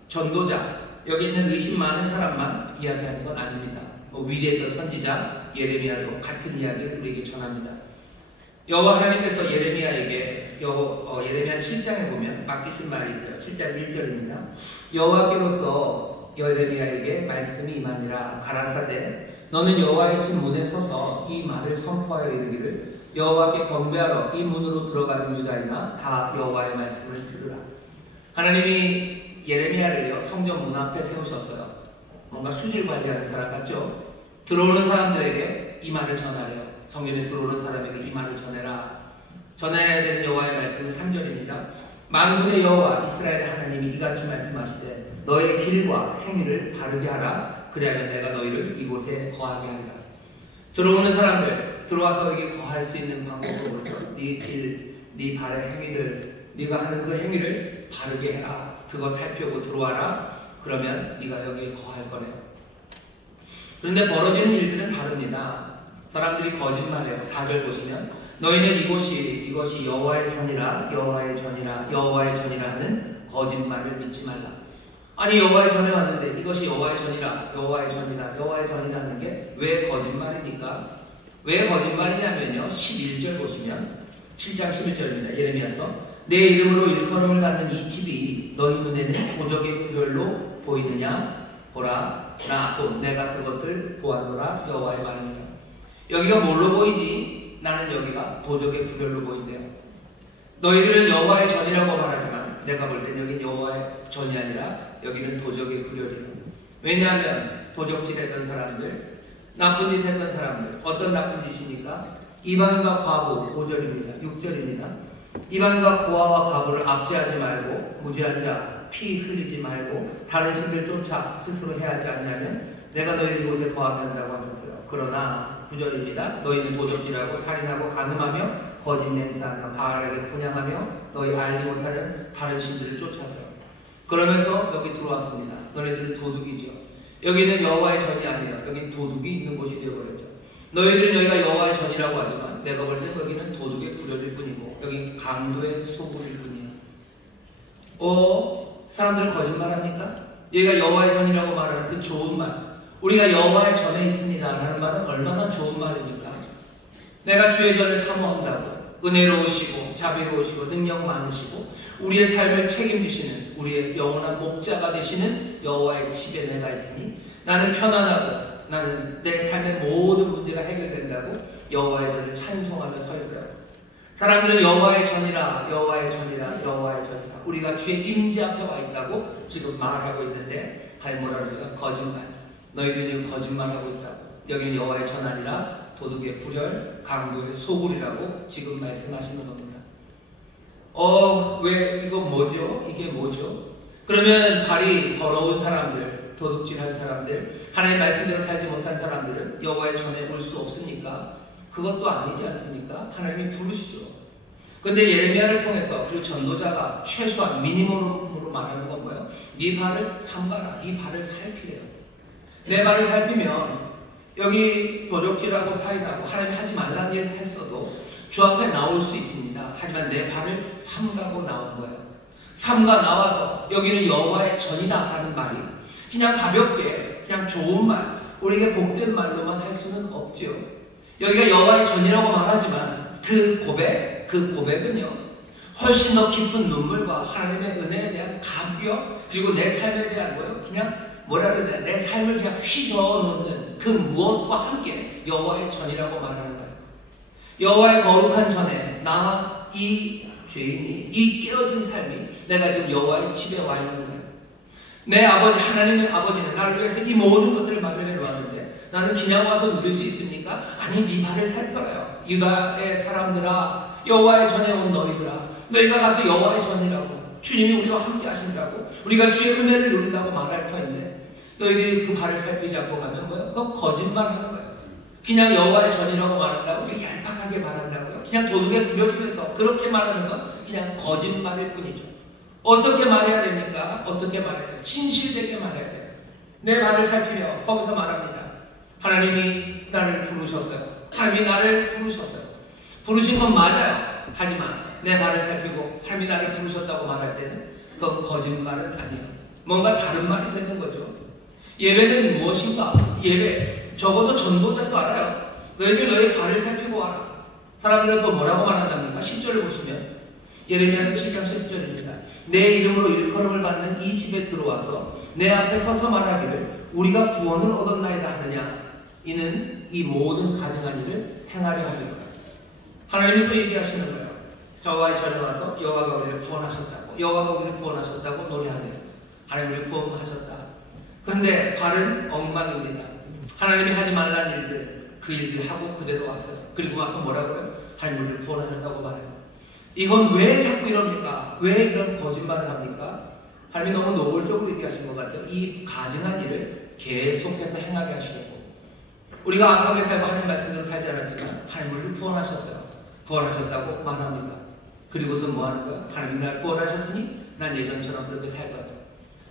전도자, 여기 있는 의심 많은 사람만 이야기하는 건 아닙니다. 뭐 위대했던 선지자 예레미야도 같은 이야기를 우리에게 전합니다. 여호와 하나님께서 예레미야에게 예레미야 7장에 보면 막기 쓴 말이 있어요. 7장 1절입니다. 여호와께로서 예레미야에게 말씀이 임하니라. 가라사대 너는 여호와의 집 문에 서서 이 말을 선포하여 이르기를 여호와께 경배하러 이 문으로 들어가는 유다이나 다 여호와의 말씀을 들으라. 하나님이 예레미야를요 성전 문 앞에 세우셨어요. 뭔가 수질 관리하는 사람 같죠? 들어오는 사람들에게 이 말을 전하래요. 성전에 들어오는 사람에게 이 말을 전해라. 전해야 되는 여호와의 말씀은 3절입니다. 만군의 여호와 이스라엘 하나님이 이같이 말씀하시되 너의 길과 행위를 바르게 하라. 그리하면 내가 너희를 이곳에 거하게 하리라. 들어오는 사람들, 들어와서 여기 거할 수 있는 방법은 뭐죠? 네 길, 네 발의 행위를, 네가 하는 그 행위를 바르게 해라. 그거 살펴보고 들어와라. 그러면 네가 여기에 거할 거래요. 그런데 벌어지는 일들은 다릅니다. 사람들이 거짓말해요. 4절 보시면 너희는 이것이 여호와의 전이라 여호와의 전이라 여호와의 전이라 하는 거짓말을 믿지 말라. 아니 여호와의 전에 왔는데 이것이 여호와의 전이라 여호와의 전이라 여호와의 전이라는 게 왜 거짓말입니까? 왜 거짓말이냐면요 11절 보시면 7장 11절입니다. 예레미야서 내 이름으로 일컬음을 받는 이 집이 너희 눈에는 도적의 구별로 보이느냐? 보라 나 또 내가 그것을 보았노라 여호와의 말이니라. 여기가 뭘로 보이지? 나는 여기가 도적의 구별로 보인대요. 너희들은 여호와의 전이라고 말하지만 내가 볼 땐 여긴 여호와의 전이 아니라 여기는 도적의 구별이에요. 왜냐하면 도적질했던 사람들, 나쁜 짓 했던 사람들. 어떤 나쁜 짓입니까? 이방인과 과부 5절입니다. 6절입니다. 이방인과 고아와 과부를 압제하지 말고 무지한 자 피 흘리지 말고 다른 신들 쫓아 스스로 해하지 않냐면 내가 너희를 이곳에 거하게 한다고 하셨어요. 그러나 9절입니다. 너희는 도적질하고 살인하고 간음하며 거짓 맹세하며 바알에게 분향하며 너희 알지 못하는 다른 신들을 쫓아서요. 그러면서 여기 들어왔습니다. 너희들은 도둑이죠. 여기는 여호와의 전이 아니에요. 여기는 도둑이 있는 곳이 되어버렸죠. 너희들은 여기가 여호와의 전이라고 하지만 내가 볼 때 여기는 도둑의 구려질 뿐이고 여기는 강도의 소굴일 뿐이에요. 사람들은 거짓말합니까? 여기가 여호와의 전이라고 말하는 그 좋은 말, 우리가 여호와의 전에 있습니다 라는 말은 얼마나 좋은 말입니까? 내가 주의 전을 사모한다고 은혜로우시고 자비로우시고 능력 많으시고 우리의 삶을 책임지시는 우리의 영원한 목자가 되시는 여호와의 집에 내가 있으니 나는 편안하고 나는 내 삶의 모든 문제가 해결된다고 여호와의 전을 찬송하며 서 있어요. 사람들은 여호와의 전이라 여호와의 전이라 여호와의 전이라 우리가 주의 임재 앞에 와 있다고 지금 말하고 있는데 뭐라 그러니까 거짓말. 너희들이 지금 거짓말하고 있다고. 여기는 여호와의 전 아니라 도둑의 불혈, 강도의 소굴이라고 지금 말씀하시는 겁니다. 왜 이거 뭐죠? 이게 뭐죠? 그러면 발이 더러운 사람들, 도둑질한 사람들, 하나님의 말씀대로 살지 못한 사람들은 여호와의 전에 올 수 없습니까? 그것도 아니지 않습니까? 하나님이 부르시죠. 근데 예레미야를 통해서 그리고 전도자가 최소한 미니멈으로 말하는 건 뭐예요? 네 발을 삼가라. 네 발을 살피래요. 내 발을 살피면 여기 도적질하고 살인하고 하나님 하지 말라는 일 했어도 주 앞에 나올 수 있습니다. 하지만 내 발을 삼가고 나온 거예요. 삼가 나와서 여기는 여호와의 전이다 라는 말이 그냥 가볍게 그냥 좋은 말, 우리에게 복된 말로만 할 수는 없지요. 여기가 여호와의 전이라고 말하지만 그 고백은요 훨씬 더 깊은 눈물과 하나님의 은혜에 대한 감격 그리고 내 삶에 대한 거요 그냥 뭐라 그래야 되나 내 삶을 그냥 휘저어놓는 그 무엇과 함께 여호와의 전이라고 말하는 거예요. 여호와의 거룩한 전에 나 이 죄인이 이 깨어진 삶이 내가 지금 여호와의 집에 와 있는 거예요. 내 아버지 하나님의 아버지는 나를 위해서 이 모든 것들을 마련해 놓았는데 나는 그냥 와서 누릴 수 있습니까? 아니 네 발을 살펴라요. 유다의 사람들아 여호와의 전에 온 너희들아 너희가 가서 여호와의 전이라고 주님이 우리와 함께 하신다고 우리가 주의 은혜를 누린다고 말할 터인데 너희들이 그 발을 살피지 않고 가면 뭐예요? 그거 거짓말하는 거예요. 그냥 여호와의 전이라고 말한다고 얄팍하게 말한다고요. 그냥 도둑의 부려리면서 그렇게 말하는 건 그냥 거짓말일 뿐이죠. 어떻게 말해야 됩니까? 어떻게 말해야 돼요? 진실되게 말해야 돼요. 내 발을 살피며 거기서 말합니다. 하나님이 나를 부르셨어요. 하나님이 나를 부르셨어요. 부르신 건 맞아요. 하지만 내 발을 살피고 하나님이 나를 부르셨다고 말할 때는 그건 거짓말은 아니에요. 뭔가 다른 말이 되는 거죠. 예배는 무엇인가? 예배. 적어도 전도자도 알아요. 너희들 너희 발을 살피고 와라. 사람들은 또 뭐라고 말한답니까? 10절을 보시면 예레미야 7장 10절입니다. 내 이름으로 일컬음을 받는 이 집에 들어와서 내 앞에 서서 말하기를 우리가 구원을 얻었나이다 하느냐. 이는 이 모든 가증한 일을 행하려 합니다. 하나님이 또 얘기하시는 거예요. 저와의 전에 와서 여호와가 우리를 구원하셨다고 여호와가 우리를 구원하셨다고 노래하네요. 하나님 우리를 구원하셨다. 그런데 발은 엉망입니다. 하나님이 하지 말라는 일들 그 일들 하고 그대로 왔어요. 그리고 와서 뭐라고 해요? 하나님 우리를 구원하셨다고 말해요. 이건 왜 자꾸 이럽니까? 왜 이런 거짓말을 합니까? 하나님이 너무 노골적으로 얘기하신 것 같아요. 이 가증한 일을 계속해서 행하게 하시려고. 우리가 악하게 살고 하나님 말씀대로 살지 않았지만 하나님 우리를 구원하셨어요. 구원하셨다고 말합니다. 그리고서 뭐 하는 거야? 하나님 나를 구원하셨으니 난 예전처럼 그렇게 살 거다.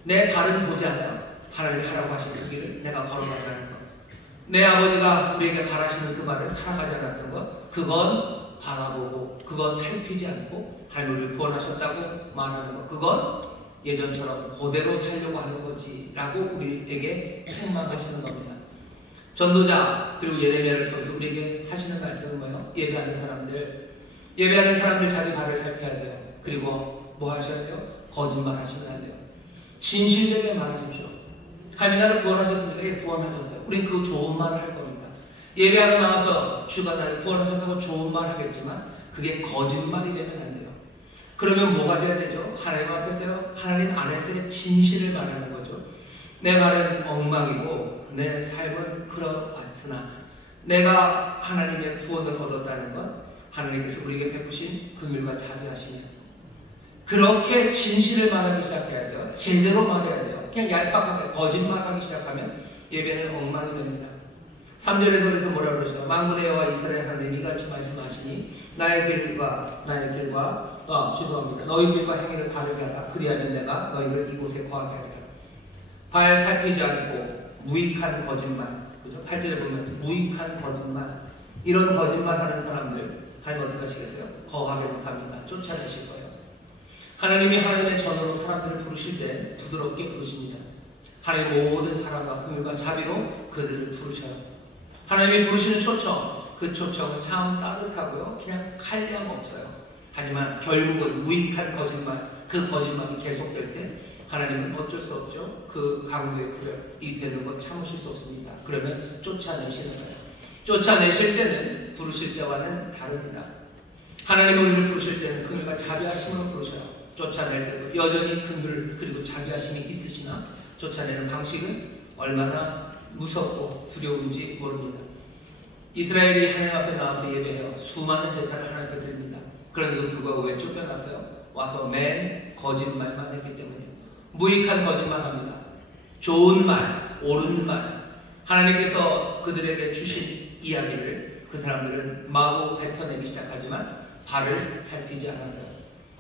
내 발은 보지 않아요. 하나님이 하라고 하신 그 길을 내가 걸어가지 않는 것. 내 아버지가 우리에게 바라시는 그 말을 살아가지 않았던 것. 그건 바라보고 그거 살피지 않고 하나님 우리를 구원하셨다고 말하는 것. 그건 예전처럼 그대로 살려고 하는 거지 라고 우리에게 책망하시는 겁니다. 전도자 그리고 예레미야를 통해서 우리에게 하시는 말씀은 뭐예요? 예배하는 사람들 자기 발을 살펴야 돼요. 그리고 뭐 하셔야 돼요? 거짓말 하시면 안 돼요. 진실되게 말하십시오. 하나님 나를 구원하셨습니까? 예, 구원하셨어요. 우린 그 좋은 말을 할 겁니다. 예배하러 나와서 주가 나를 구원하셨다고 좋은 말 하겠지만 그게 거짓말이 되면 안 돼요. 그러면 뭐가 돼야 되죠? 하나님 앞에서요. 하나님 안에서의 진실을 말하는 거죠. 내 말은 엉망이고 내 삶은 그러하으나 내가 하나님의 구원을 얻었다는 것, 하나님께서 우리에게 베푸신 긍휼과 자비하시며 그렇게 진실을 말하기 시작해야 돼요. 제대로 말해야 돼요. 그냥 얄팍하게 거짓말하기 시작하면 예배는 엉망이 됩니다. 3절에서 그래서 뭐라 그러죠? 만군의 여호와 이스라엘 하나님이 이같이 말씀하시니 나의 길과 너희 길과 행위를 바르게 하라. 그리하면 내가 너희를 이곳에 거하게 하리라. 발 살피지 않고 무익한 거짓말, 그죠? 8절에 보면 무익한 거짓말, 이런 거짓말하는 사람들 하나님 어떻게 하시겠어요? 거하게 못합니다. 쫓아내실 거예요. 하나님이 하나님의 전으로 사람들을 부르실 때 부드럽게 부르십니다. 하나님의 모든 사랑과 긍휼과 자비로 그들을 부르셔요. 하나님이 부르시는 초청, 그 초청은 참 따뜻하고요. 그냥 칼량 없어요. 하지만 결국은 무익한 거짓말, 그 거짓말이 계속될 때 하나님은 어쩔 수 없죠. 그 강도의 불혈이 되는 것 참으실 수 없습니다. 그러면 쫓아내시는 거예요. 쫓아내실 때는 부르실 때와는 다릅니다. 하나님이 우리를 부르실 때는 긍휼과 자비하심으로 부르셔요. 쫓아낼 때도 여전히 긍휼 그리고 자비하심이 있으시나 쫓아내는 방식은 얼마나 무섭고 두려운지 모릅니다. 이스라엘이 하나님 앞에 나와서 예배해요. 수많은 제사를 하나님 앞에 드립니다. 그런데도 불구하고 왜 쫓겨났어요? 와서 맨 거짓말만 했기 때문이에요. 무익한 거짓말합니다. 좋은 말, 옳은 말, 하나님께서 그들에게 주신 이야기를 그 사람들은 마구 뱉어내기 시작하지만 발을 살피지 않았어요.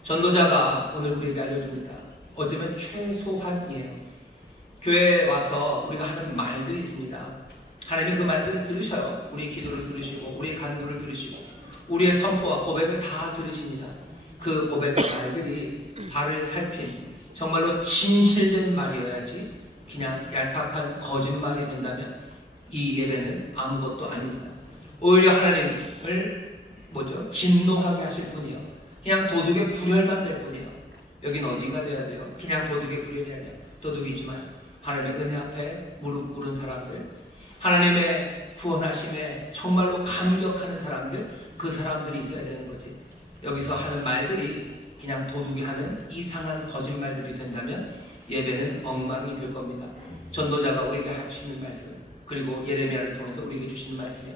전도자가 오늘 우리에게 알려줍니다. 어쩌면 최소한이에요. 교회에 와서 우리가 하는 말들이 있습니다. 하나님이 그 말들을 들으셔요. 우리의 기도를 들으시고 우리의 간구를 들으시고 우리의 선포와 고백을 다 들으십니다. 그 고백 말들이 발을 살핀 정말로 진실된 말이어야지 그냥 얄팍한 거짓말이 된다면 이 예배는 아무것도 아닙니다. 오히려 하나님을 진노하게 하실 뿐이요. 그냥 도둑의 불혈만 될 뿐이에요. 여긴 어디가 돼야 돼요? 그냥 도둑의 불혈이 아니에요. 도둑이지만 하나님의 은혜 앞에 무릎 꿇은 사람들, 하나님의 구원하심에 정말로 감격하는 사람들, 그 사람들이 있어야 되는 거지. 여기서 하는 말들이 그냥 도둑이 하는 이상한 거짓말들이 된다면 예배는 엉망이 될 겁니다. 전도자가 우리에게 하시는 말씀, 그리고 예레미야를 통해서 우리에게 주시는 말씀에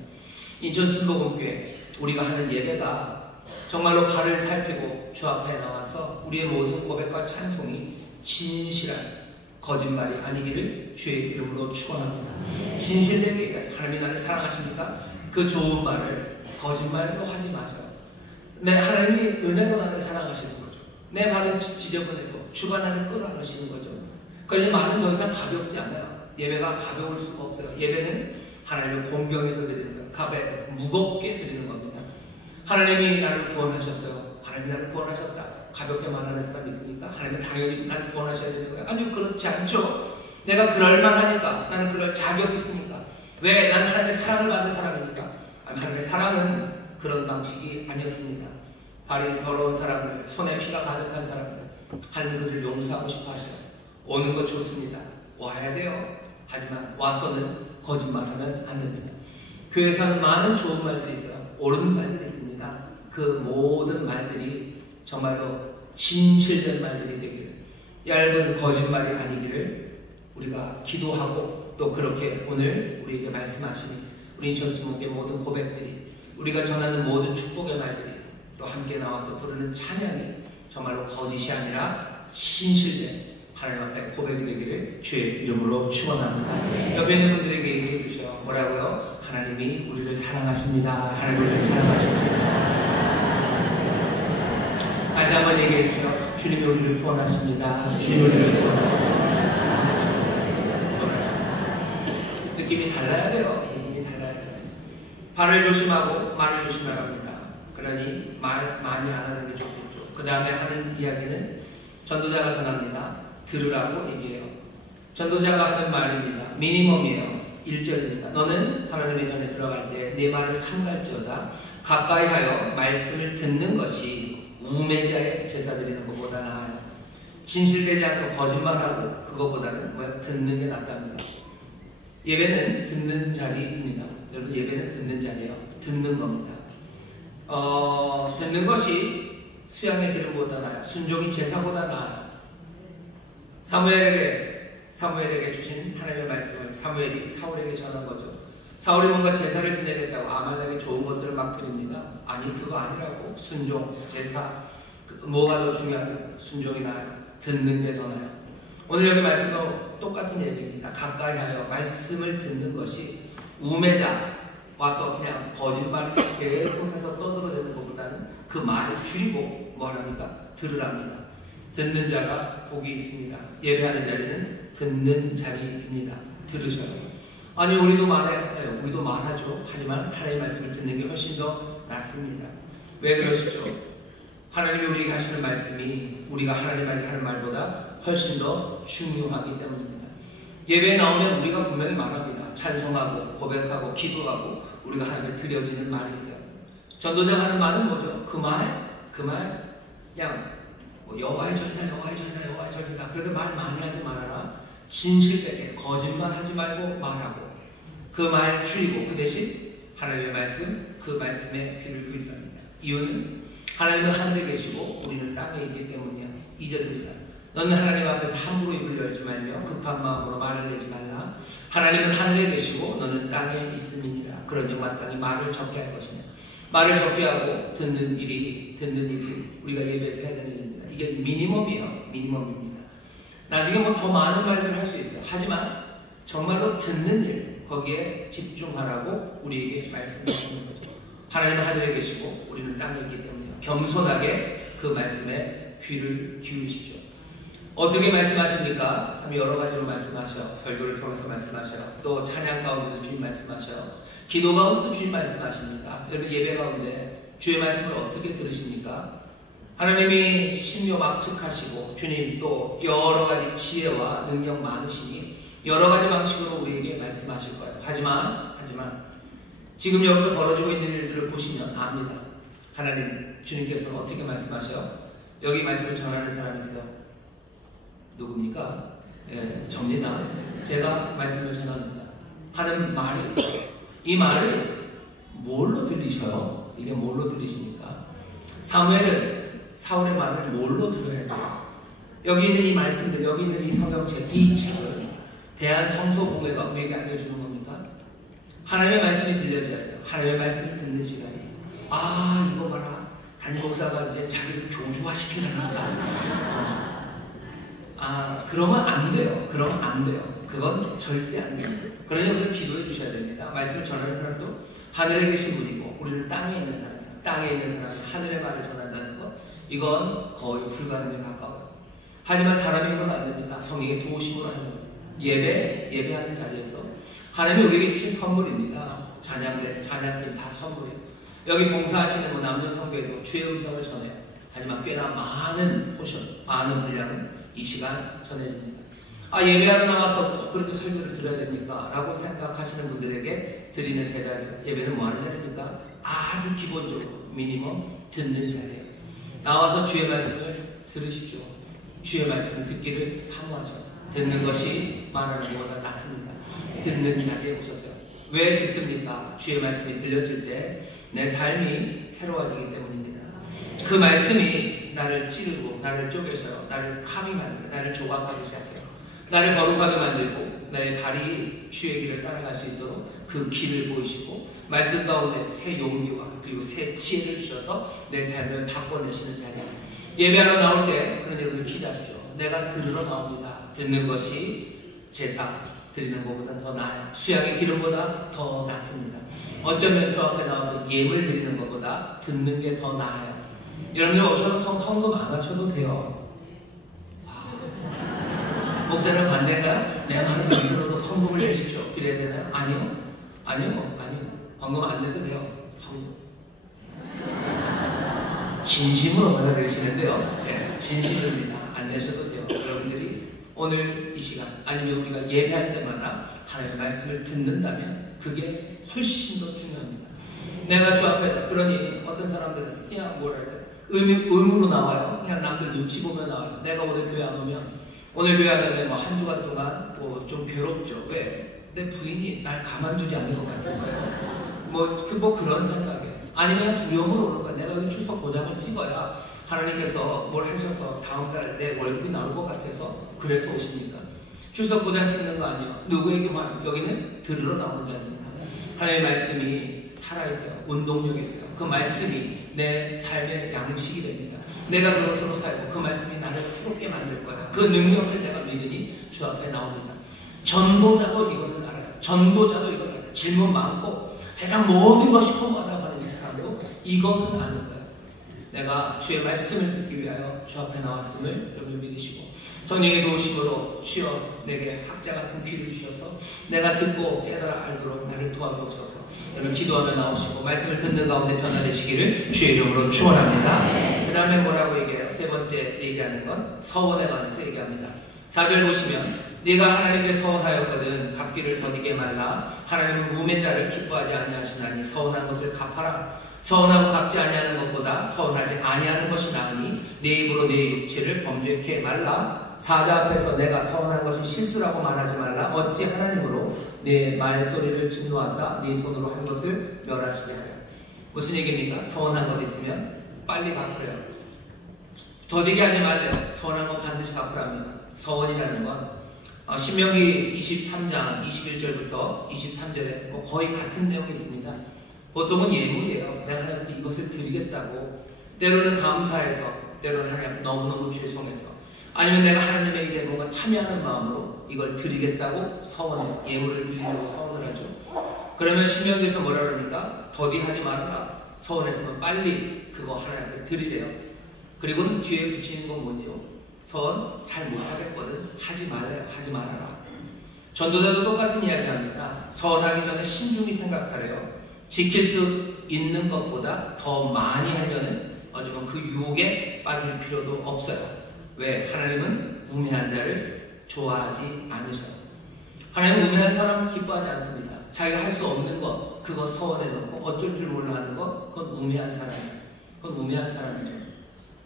인천 순복음교회 우리가 하는 예배가 정말로 발을 살피고 주 앞에 나와서 우리의 모든 고백과 찬송이 진실한 거짓말이 아니기를 주의 이름으로 축원합니다. 진실되게 하나님이 나를 사랑하십니까? 그 좋은 말을 거짓말로 하지 마세요. 하나님이 은혜로 나를 사랑하시는 거죠. 내 말은 지저분해도 주가 나를 끌어안으시는 거죠. 그래서 말은 더 이상 가볍지 않아요. 예배가 가벼울 수가 없어요. 예배는 하나님을 공경해서 드리는 거예요. 무겁게 드리는 겁니다. 하나님이 나를 구원하셨어요. 하나님이 나를 구원하셨다. 가볍게 말하는 사람이 있으니까 하나님은 당연히 나를 구원하셔야 되는 거예요. 아니요, 그렇지 않죠. 내가 그럴만하니까, 나는 그럴 자격이 있으니까. 왜? 나는 하나님의 사랑을 받는 사람이니까. 하나님의 사랑은 그런 방식이 아니었습니다. 발이 더러운 사람들, 손에 피가 가득한 사람들, 하나님 그들을 용서하고 싶어 하셔요. 오는 것 좋습니다. 와야 돼요. 하지만 와서는 거짓말하면 안 됩니다. 교회에서는 많은 좋은 말들이 있어요. 옳은 말들이 있습니다. 그 모든 말들이 정말로 진실된 말들이 되기를, 얇은 거짓말이 아니기를 우리가 기도하고 또 그렇게 오늘 우리에게 말씀하시는 우리 인천 순복음의 모든 고백들이, 우리가 전하는 모든 축복의 말들이 또 함께 나와서 부르는 찬양이 정말로 거짓이 아니라 진실된 하나님 앞에 고백이 되기를 주의 이름으로 축원합니다. 옆에 있는 분들에게 얘기해 주셔요. 뭐라고요? 하나님이 우리를 사랑하십니다. 하나님이 우리를 사랑하십니다. 다시 한번 얘기해 주세요. 주님이 우리를 구원하십니다. 주님이 우리를 구원하십니다. 느낌이 달라야 돼요. 느낌이 달라야 돼요. 발을 조심하고 말을 조심하랍니다. 그러니 말 많이 안 하는 게 좋겠죠. 그 다음에 하는 이야기는 전도자가 전합니다. 들으라고 얘기해요. 전도자가 하는 말입니다. 미니멈이에요. 1절입니다. 너는 하나님의 전에 들어갈 때 내 말을 삼갈지어다. 가까이 하여 말씀을 듣는 것이 우매자의 제사 드리는 것보다 나아요. 진실되지 않고 거짓말하고 그것보다는 듣는 게 낫답니다. 예배는 듣는 자리입니다. 여러분, 예배는 듣는 자리예요. 듣는 겁니다. 듣는 것이 수양의 기름보다 나아요. 순종이 제사보다 나아요. 사무엘에게 사무엘에게 주신 하나님의 말씀을 사무엘이 사울에게 전한 거죠. 사울이 뭔가 제사를 지내겠다고 아말렉에게 좋은 것들을 막 드립니다. 아니 그거 아니라고. 순종, 제사 뭐가 더 중요하냐? 순종이 나아요. 듣는 게 더 나아요. 오늘 여기 말씀도 똑같은 얘기입니다. 가까이 하여 말씀을 듣는 것이 우매자 와서 그냥 거짓말을 계속해서 떠들어대는 것보다는 그 말을 줄이고 뭐랍니까? 들으랍니다. 듣는 자가 복이 있습니다. 예배하는 자리는 듣는 자리입니다. 들으셔요. 아니 우리도 말하죠. 하지만 하나님의 말씀을 듣는 게 훨씬 더 낫습니다. 왜 그러시죠? 하나님이 우리에게 하시는 말씀이 우리가 하나님에게 하는 말보다 훨씬 더 중요하기 때문입니다. 예배에 나오면 우리가 분명히 말합니다. 찬송하고 고백하고 기도하고 우리가 하나님께 드려지는 말이 있어요. 전도자가 하는 말은 뭐죠? 그 말 그냥 여호와의 절이다 그렇게 말 많이 하지 말아라. 진실되게 거짓말 하지 말고 말하고 그 말 줄이고 그 대신 하나님의 말씀 그 말씀에 귀를 기울이라 합니다. 이유는 하나님은 하늘에 계시고 우리는 땅에 있기 때문이야. 2절입니다. 너는 하나님 앞에서 함부로 입을 열지 말며 급한 마음으로 말을 내지 말라. 하나님은 하늘에 계시고 너는 땅에 있음이니라. 그런즉 마땅히 말을 적게 할 것이냐. 말을 적게 하고 듣는 일이 우리가 예배에서 해야 되는 일입니다. 이게 미니멈입니다. 나중에 뭐 더 많은 말들을 할 수 있어요. 하지만 정말로 듣는 일 거기에 집중하라고 우리에게 말씀하시는 거죠. 하나님은 하늘에 계시고 우리는 땅에 있기 때문에 겸손하게 그 말씀에 귀를 기울이십시오. 어떻게 말씀하십니까? 하면 여러 가지로 말씀하셔요. 설교를 통해서 말씀하셔요. 또 찬양 가운데도 주님 말씀하셔요. 기도 가운데도 주님 말씀하십니다. 여러분 예배 가운데 주의 말씀을 어떻게 들으십니까? 하나님이 신묘막측하시고 주님 또 여러 가지 지혜와 능력 많으시니 여러 가지 방식으로 우리에게 말씀하실 거예요. 하지만 지금 여기서 벌어지고 있는 일들을 보시면 압니다. 하나님 주님께서는 어떻게 말씀하셔요? 여기 말씀을 전하는 사람이 있어요. 누굽니까? 접니다. 제가 말씀을 전합니다. 하는 말이 있어요. 이 말을 뭘로 들리셔요? 이게 뭘로 들리십니까? 사무엘은 사울의 말을 뭘로 들어야 돼요? 여기 있는 이 말씀들, 여기 있는 이 성경책, 이 책을 대한청소공회가 우리에게 알려주는 겁니까? 하나님의 말씀이 들려져야 돼요. 하나님의 말씀을 듣는 시간이. 이거 봐라. 담임 목사가 이제 자기를 교주화시키려니까. 그러면 안 돼요. 그건 절대 안 돼요. 그러니 우리는 기도해 주셔야 됩니다. 말씀을 전하는 사람도 하늘에 계신 분이고 우리는 땅에 있는 사람이에요. 땅에 있는 사람이 하늘의 말을 전한다는 것, 이건 거의 불가능에 가까워요. 하지만 사람이 이건 안 됩니다. 성령의 도우심으로 하는 거예요. 예배하는 자리에서 하나님이 우리에게 주신 선물입니다. 찬양팀 다 선물이에요. 여기 봉사하시는 남녀성교회도 주의 음성을 전해요. 하지만 꽤나 많은 분량은 이 시간 전해집니다. 예배하러 나와서 그렇게 설교를 들어야 됩니까? 라고 생각하시는 분들에게 드리는 대답이에요. 예배는 뭐 하는 자리입니까? 아주 기본적으로 미니멈 듣는 자리예요. 나와서 주의 말씀을 들으십시오. 주의 말씀을 듣기를 사모하죠. 듣는 것이 말하는 것보다 낫습니다. 듣는 자리에 오셨어요. 왜 듣습니까? 주의 말씀이 들려질 때 내 삶이 새로워지기 때문입니다. 그 말씀이 나를 찌르고 나를 쪼개서요. 나를 카밍하는 거예요. 나를 조각하기 시작해요. 나를 거룩하게 만들고 나의 발이 주의 길을 따라갈 수 있도록 그 길을 보이시고 말씀 가운데 새 용기와 그리고 새 지혜를 주셔서 내 삶을 바꿔내시는 자리예요. 예배하러 나올 때 그런 여러분들 기도하십시오. 내가 들으러 나옵니다. 듣는 것이 제사 드리는 것보다 더 나아요. 수양의 기름보다 더 낫습니다. 어쩌면 저 앞에 나와서 예물 드리는 것보다 듣는 게 더 나아요. 여러분들 오셔서 헌금 안 하셔도 돼요. 목사는 반대인가요? 내 말을 만들어도 헌금을 내십시오. 그래야 되나요? 아니요. 헌금 안 내도 돼요. 진심으로 받아들이시는데요. 네, 진심입니다. 안 내셔도 돼요. 여러분들이 오늘 이 시간 아니면 우리가 예배할 때마다 하나님의 말씀을 듣는다면 그게 훨씬 더 중요합니다. 내가 저 앞에 그러니 어떤 사람들은 그냥 의무로 나와요. 그냥 남들 눈치 보면 나와요. 내가 오늘 교회 안 오면 뭐 한 주간 동안 뭐 좀 괴롭죠. 왜? 내 부인이 날 가만두지 않는 것 같은 거예요. 그런 생각에 아니면 두려움으로 오는 거야. 내가 출석 보장을 찍어야 하나님께서 뭘 하셔서 다음 달 내 월급이 나올 것 같아서 그래서 오십니까? 출석부장 찍는 거 아니에요. 누구에게 말해요? 여기는 들으러 나오는 자입니다. 하나님의 말씀이 살아있어요. 운동력이 있어요. 그 말씀이 내 삶의 양식이 됩니다. 내가 그것으로 살고 그 말씀이 나를 새롭게 만들 거야. 그 능력을 내가 믿으니 주 앞에 나옵니다. 전도자도 이거는 알아요. 전도자도 이거는 알아요. 질문 많고 세상 모든 것이 허무하다고 하는 이 사람도 이거는 아는 거예요. 내가 주의 말씀을 듣기 위하여 주 앞에 나왔음을 여러분 믿으시고 성령의 도우심으로 주여 내게 학자 같은 귀를 주셔서 내가 듣고 깨달아 알도록 나를 도와주옵소서. 여러분 기도하며 나오시고 말씀을 듣는 가운데 변화되시기를 주의 이름으로 축원합니다. 그 다음에 뭐라고 얘기해요? 세 번째 얘기하는 건 서원에 관해서 얘기합니다. 4절 보시면 네가 하나님께 서원하였거든 갚기를 더디게 말라. 하나님은 우매자를 기뻐하지 아니하시나니 서원한 것을 갚아라. 서원하고 갚지 아니하는 것보다 서원하지 아니하는 것이 나으니 내 입으로 내 육체를 범죄케 말라. 사자 앞에서 내가 서원한 것이 실수라고 말하지 말라. 어찌 하나님으로 내 말소리를 진노하사 네 손으로 한 것을 멸하시게 하여. 무슨 얘기입니까? 서원한 것 있으면 빨리 갚으래요. 더디게 하지 말래요. 서원한 건 반드시 갚으랍니다. 서원이라는 건 신명기 23장 21절부터 23절에 거의 같은 내용이 있습니다. 보통은 예물이에요. 내가 하나님께 이것을 드리겠다고. 때로는 감사해서, 때로는 하나님 너무너무 죄송해서, 아니면 내가 하나님의 일에 뭔가 참여하는 마음으로 이걸 드리겠다고 서원해요. 예물을 드리려고 서원을 하죠. 그러면 신명기에서 뭐라 그럽니까? 더디하지 말아라. 서원했으면 빨리 그거 하나님께 드리래요. 그리고는 뒤에 붙이는 건 뭐니요? 서원 잘 못하겠거든. 하지 말래요. 하지 말아라. 전도자도 똑같은 이야기 합니다. 서원하기 전에 신중히 생각하래요. 지킬 수 있는 것보다 더 많이 하면은 어쩌면 그 유혹에 빠질 필요도 없어요. 왜? 하나님은 우매한 자를 좋아하지 않으셔요. 하나님은 우매한 사람 기뻐하지 않습니다. 자기가 할 수 없는 것, 그거 서원해 놓고 어쩔 줄 몰라 하는 것, 그건 우매한 사람이에요. 그건 우매한 사람이죠.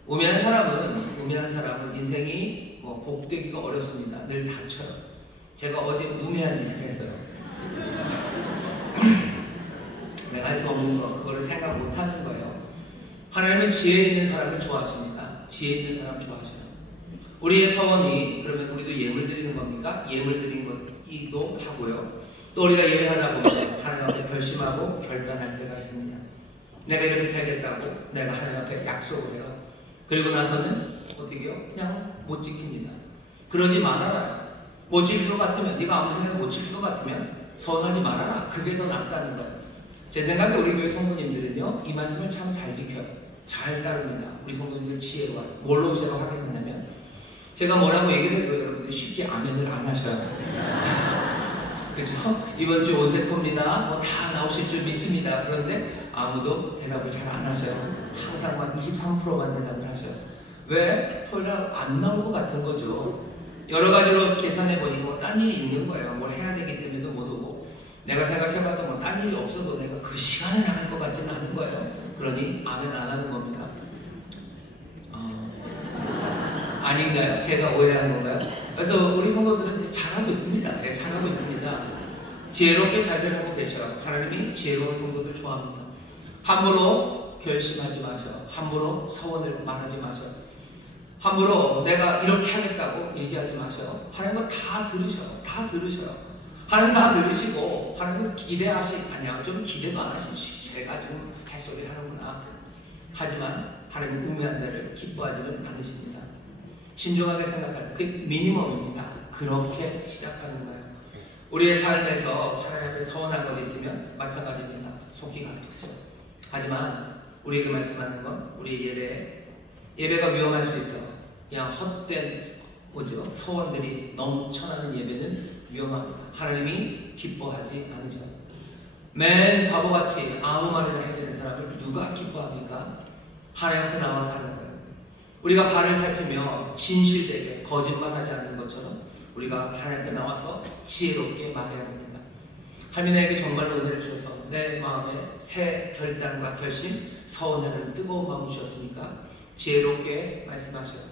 우매한 사람은 인생이 복되기가 어렵습니다. 늘 다쳐요. 제가 어제 우매한 짓을 했어요. 내가 할 수 없는 거, 그거를 생각 못 하는 거예요. 하나님은 지혜 있는 사람을 좋아하십니다. 지혜 있는 사람 좋아하셔요. 우리의 서원이, 그러면 우리도 예물 드리는 겁니까? 예물 드리는 것이기도 하고요. 또 우리가 예배하다 보면 하나님 앞에 결심하고 결단할 때가 있습니다. 내가 이렇게 살겠다고 내가 하나님 앞에 약속을 해요. 그리고 나서는 어떻게 해요? 그냥 못 지킵니다. 그러지 말아라. 못 지킬 것 같으면, 네가 아무 생각 못 지킬 것 같으면 서원하지 말아라. 그게 더 낫다는 거예요. 제 생각에 우리 교회 성도님들은요, 이 말씀을 참 잘 지켜요. 잘 따릅니다. 우리 성도님들 지혜와 뭘로 제가 확인하냐면, 제가 뭐라고 얘기를 해도 여러분들 쉽게 아멘을 안 하셔요. 그죠? 이번 주 온세토입니다. 뭐 다 나오실 줄 믿습니다. 그런데 아무도 대답을 잘 안 하셔요. 항상 막 23%만 대답을 하셔요. 왜? 토요일 날 안 나올 것 같은 거죠. 여러 가지로 계산해보니 딴 일이 있는 거예요. 뭘 해야 되기 때문에도 못 오고, 내가 생각해봐도 딴 일이 없어도 내가 그 시간에 나갈 것 같지는 않은 거예요. 그러니 아멘 안 하는 겁니다. 아닌가요? 제가 오해한 건가요? 그래서 우리 성도들은 잘하고 있습니다. 네, 잘하고 있습니다. 지혜롭게 잘들 하고 계셔요. 하나님이 지혜로운 성도들 좋아합니다. 함부로 결심하지 마셔. 함부로 서원을 말하지 마셔. 함부로 내가 이렇게 하겠다고 얘기하지 마셔. 하나님은 다 들으셔요. 다 들으셔요. 하나님 다 들으시고, 하나님은 아니야. 좀 기대도 안 하시지. 제가 지금 할 소리 하는구나. 하지만 하나님은 우매한 자를 기뻐하지는 않으십니다. 신중하게 생각할 그 미니멈입니다. 그렇게 시작하는 거예요. 우리의 삶에서 하나님 앞에 서원한 것 있으면 마찬가지입니다. 속기 같았어요. 하지만 우리에게 말씀하는 건 우리의 예배가 위험할 수 있어. 그냥 헛된 서원들이 넘쳐나는 예배는 위험합니다. 하나님이 기뻐하지 않으셔. 맨 바보같이 아무 말이나 해야 되는 사람을 누가 기뻐합니까? 하나님 앞에 나와서 하는 거예요. 우리가 발을 살피며 진실되게 거짓말하지 않는 것처럼 우리가 하나님 앞에 나와서 지혜롭게 말해야 됩니다. 하나님에게 정말로 은혜를 주셔서 내 마음에 새 결단과 결심, 서원하는 뜨거운 마음을 주셨으니까 지혜롭게 말씀하셔요.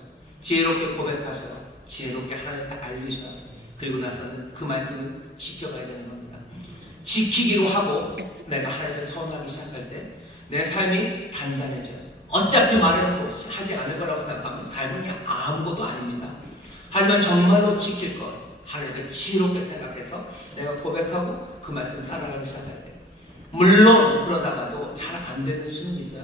지혜롭게 고백하셔요. 지혜롭게 하나님 앞에 알리셔요. 그리고 나서는 그 말씀을 지켜가야 되는 겁니다. 지키기로 하고 내가 하나님께 서원하기 시작할 때 내 삶이 단단해져요. 어차피 말해놓고 하지 않을 거라고 생각하면 삶은 그냥 아무것도 아닙니다. 하지만 정말로 지킬 것, 하나님의 지혜롭게 생각해서 내가 고백하고 그 말씀을 따라가기 시작해야 돼요. 물론 그러다가도 잘 안 되는 수는 있어요.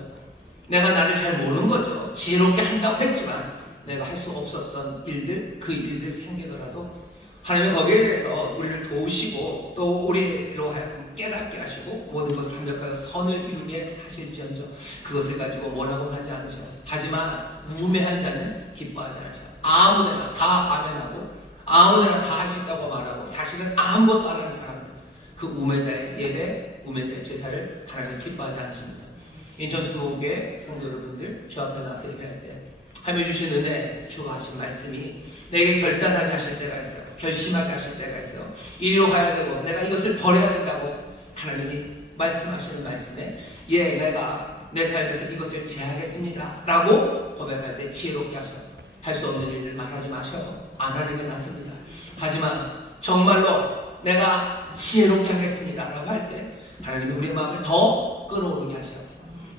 내가 나를 잘 모르는 거죠. 지혜롭게 한다고 했지만 내가 할 수 없었던 일들, 그 일들 생기더라도 하나님은 거기에 대해서 우리를 도우시고 또 우리로 하여금 깨닫게 하시고 모든 것을 완벽하여 선을 이루게 하실지언정 그것을 가지고 뭐라고 하지 않으셔. 하지만 우매한 자는 기뻐하지 않으셔. 아무데나 다 아멘하고 아무데나 다 할 수 있다고 말하고 사실은 아무것도 안 하는 사람들, 그 우매자의 예배, 우매자의 제사를 하나님 기뻐하지 않으십니다. 인천수목교회 성도 여러분들, 주 앞에 나서 예배할 때 하나님 주신 은혜, 주가 하신 말씀이 내게 결단하게 하실 때가 있어요. 결심하게 하실 때가 있어요. 이리로 가야 되고 내가 이것을 버려야 된다고 하나님이 말씀하시는 말씀에 내가 내 삶에서 이것을 제하겠습니다 라고 고백할 때 지혜롭게 하셔요. 할 수 없는 일을 말하지 마셔요. 안 하는 게 낫습니다. 하지만 정말로 내가 지혜롭게 하겠습니다 라고 할 때 하나님이 우리의 마음을 더 끌어오르게 하셔요.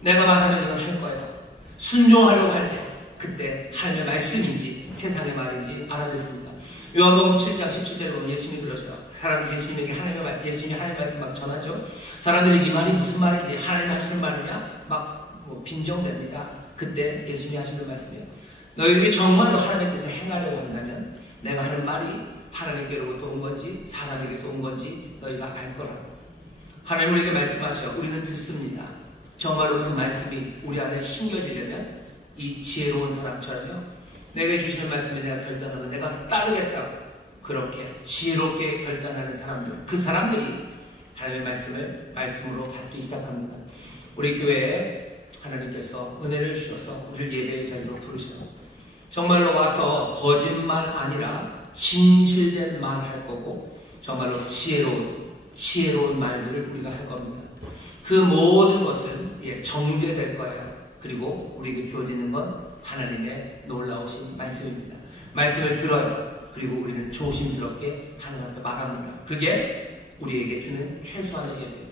내가 말하면 이건 할 거예요. 순종하려고 할 때 그때 하나님의 말씀인지 세상의 말인지 알아듣습니다. 요한복음 7장 17절에 보면 예수님이 그러셔요. 사람이 예수님에게 예수님이 하나님의 말씀 막 전하죠. 사람들이 이 말이 무슨 말인지 하나님 하시는 말이냐 막 빈정됩니다. 그때 예수님이 하시는 말씀이에요. 너희들이 정말로 하나님의 뜻을 행하려고 한다면 내가 하는 말이 하나님께로부터 온 건지 사람에게서 온 건지 너희가 알 거라고. 하나님 우리에게 말씀하셔. 우리는 듣습니다. 정말로 그 말씀이 우리 안에 심겨지려면 이 지혜로운 사람처럼요. 내게 주시는 말씀에 내가 결단하면 내가 따르겠다고 그렇게 지혜롭게 결단하는 사람들, 그 사람들이 하나님의 말씀을 말씀으로 받기 시작합니다. 우리 교회에 하나님께서 은혜를 주셔서 우리를 예배의 자리로 부르셔요. 정말로 와서 거짓말 아니라 진실된 말 할 거고 정말로 지혜로운 말들을 우리가 할 겁니다. 그 모든 것은 정죄될 거예요. 그리고 우리에게 주어지는 건 하나님의 놀라우신 말씀입니다. 말씀을 들어요. 그리고 우리는 조심스럽게 하나님 앞에 말합니다. 그게 우리에게 주는 최소한의 예배예요.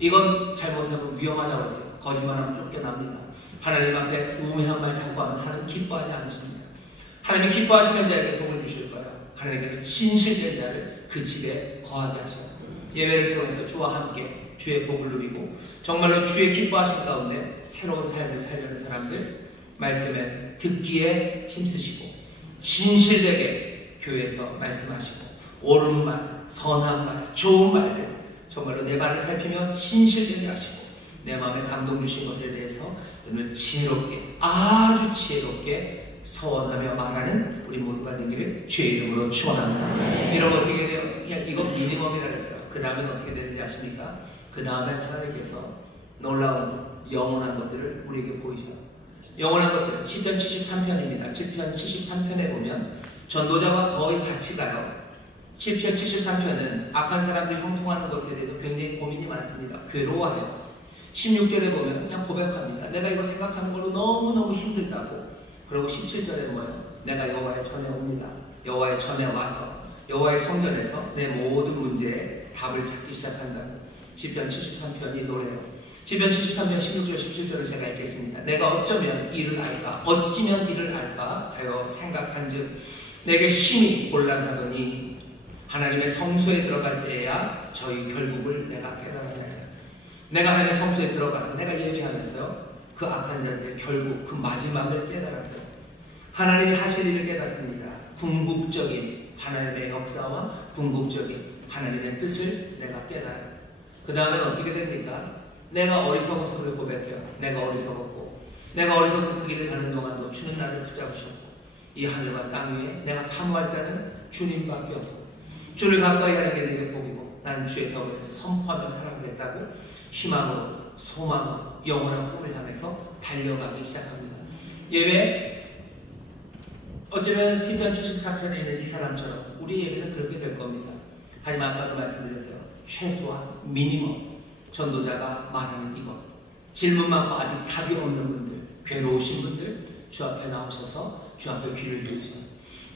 이건 잘못하면 위험하다고 했어요. 거짓말하면 쫓겨납니다. 하나님 앞에 우매한 말 자꾸 하면 하나님 기뻐하지 않으십니다. 하나님 기뻐하시는 자에게 복을 주실 거예요. 하나님께서 진실된 자를 그 집에 거하게 하셔요. 예배를 통해서 주와 함께 주의 복을 누리고 정말로 주의 기뻐하신 가운데 새로운 삶을 살려는 사람들 말씀에 듣기에 힘쓰시고 진실되게 교회에서 말씀하시고 옳은 말, 선한 말, 좋은 말들 정말로 내 말을 살피며 진실되게 하시고 내 마음에 감동 주신 것에 대해서 오늘 지혜롭게 아주 지혜롭게 서원하며 말하는 우리 모두가 되기를 주의 이름으로 축원합니다. 이러면 어떻게 돼요? 이거 미니멈이라 했어요. 그 다음엔 어떻게 되는지 아십니까? 그 다음엔 하나님께서 놀라운 영원한 것들을 우리에게 보이셔요. 영원한 것들, 시편 73편입니다. 시편 73편에 보면 전도자와 거의 같이 가요. 시편 73편은 악한 사람들이 형통하는 것에 대해서 굉장히 고민이 많습니다. 괴로워해요. 16절에 보면 그냥 고백합니다. 내가 이거 생각하는 걸로 너무너무 힘들다고. 그리고 17절에 보면 내가 여호와의 전에 옵니다. 여호와의 전에 와서 여호와의 성전에서 내 모든 문제에 답을 찾기 시작한다고. 시편 73편이 노래요. 시편 73편 16절 17절을 제가 읽겠습니다. 내가 어쩌면 이를 알까 어찌면 이를 알까 하여 생각한즉 내게 심히 곤란하더니 하나님의 성소에 들어갈 때야 저희 결국을 내가 깨달아야 해. 내가 하나님의 성소에 들어가서 내가 예배하면서요 그 악한 자들의 결국 그 마지막을 깨달았어요. 하나님이 하실 일을 깨닫습니다. 궁극적인 하나님의 역사와 궁극적인 하나님의 뜻을 내가 깨달아요. 그 다음엔 어떻게 됩니까? 내가 어리석어서 그를 고백해요. 내가 어리석었고 내가 어리석은 그 길을 가는 동안도 주는 나를 붙잡으셨고 이 하늘과 땅 위에 내가 사모할 자는 주님밖에 없고 주를 가까이 하는 게 내게 복이고 나는 주의 덕을 선포하며 살아가겠다고 희망으로 소망으로 영원한 꿈을 향해서 달려가기 시작합니다. 예배 어쩌면 시편 74편에 있는 이 사람처럼 우리 예배는 그렇게 될 겁니다. 하지만 아까도 말씀드렸어요. 최소한 미니멈 전도자가 말하는 이것 질문 많고 아직 답이 없는 분들 괴로우신 분들 주 앞에 나오셔서 주 앞에 귀를 기울이셔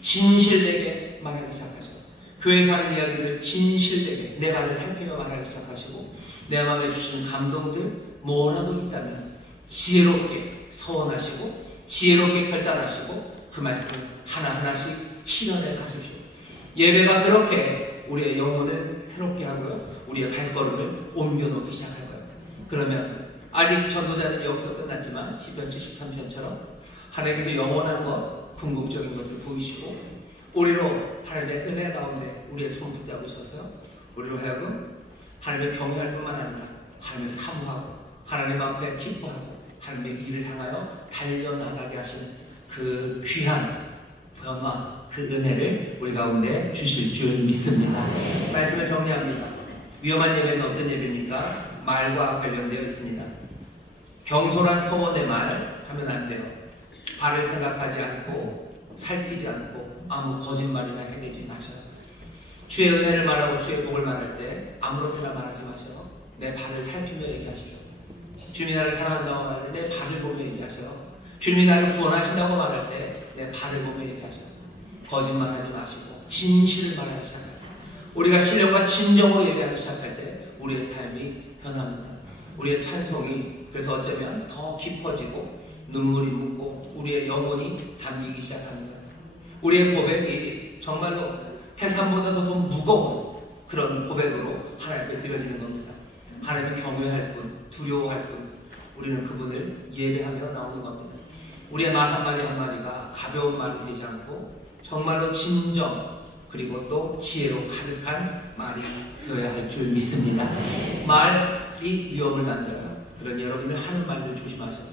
진실되게 말하기 시작하시고 교회에서 하는 이야기를 진실되게 내 말을 살피며 말하기 시작하시고 내 마음에 주시는 감동들 뭐라도 있다면 지혜롭게 서원하시고 지혜롭게 결단하시고 그 말씀을 하나하나씩 실현해 가십시오. 예배가 그렇게 우리의 영혼을 새롭게 하고요. 우리의 발걸음을 옮겨놓기 시작할 거예요. 그러면 아직 전도자는 여기서 끝났지만 시편 73편처럼 하나님께서 영원한 것, 궁극적인 것을 보이시고 우리로 하나님의 은혜 가운데 우리의 손 붙잡으셔서요. 우리로 하여금 하나님의 경외할 뿐만 아니라 하나님의 사모하고 하나님 앞에 기뻐하고 하나님의 일을 향하여 달려나가게 하시는 그 귀한 변화, 그 은혜를 우리 가운데 주실 줄 믿습니다. 말씀을 정리합니다. 위험한 예배는 어떤 예배입니까? 말과 관련되어 있습니다. 경솔한 서원의 말 하면 안 돼요. 발을 생각하지 않고 살피지 않고 아무 거짓말이나 해대지 마셔요. 주의 은혜를 말하고 주의 복을 말할 때 아무렇게나 말하지 마셔요. 내 발을 살피며 얘기하시죠. 주님이 나를 사랑한다고 말할 때 내 발을 보며 얘기하셔요. 주님이 나를 구원하신다고 말할 때 내 발을 보며 얘기하셔요. 거짓말하지 마시고 진실을 말하기 시작해요. 우리가 신령과 진정으로 예배하기 시작할 때 우리의 삶이 변합니다. 우리의 찬송이 그래서 어쩌면 더 깊어지고 눈물이 묻고 우리의 영혼이 담기기 시작합니다. 우리의 고백이 정말로 태산보다도 더 무거운 그런 고백으로 하나님께 드려지는 겁니다. 하나님을 경외할 뿐, 두려워할 뿐 우리는 그분을 예배하며 나오는 겁니다. 우리의 말 한마디 한마디가 가벼운 말이 되지 않고 정말로 진정 그리고 또 지혜로 가득한 말이 되어야 할 줄 믿습니다. 말이 위험을 만들어요. 그러니 여러분들 하는 말들 조심하세요.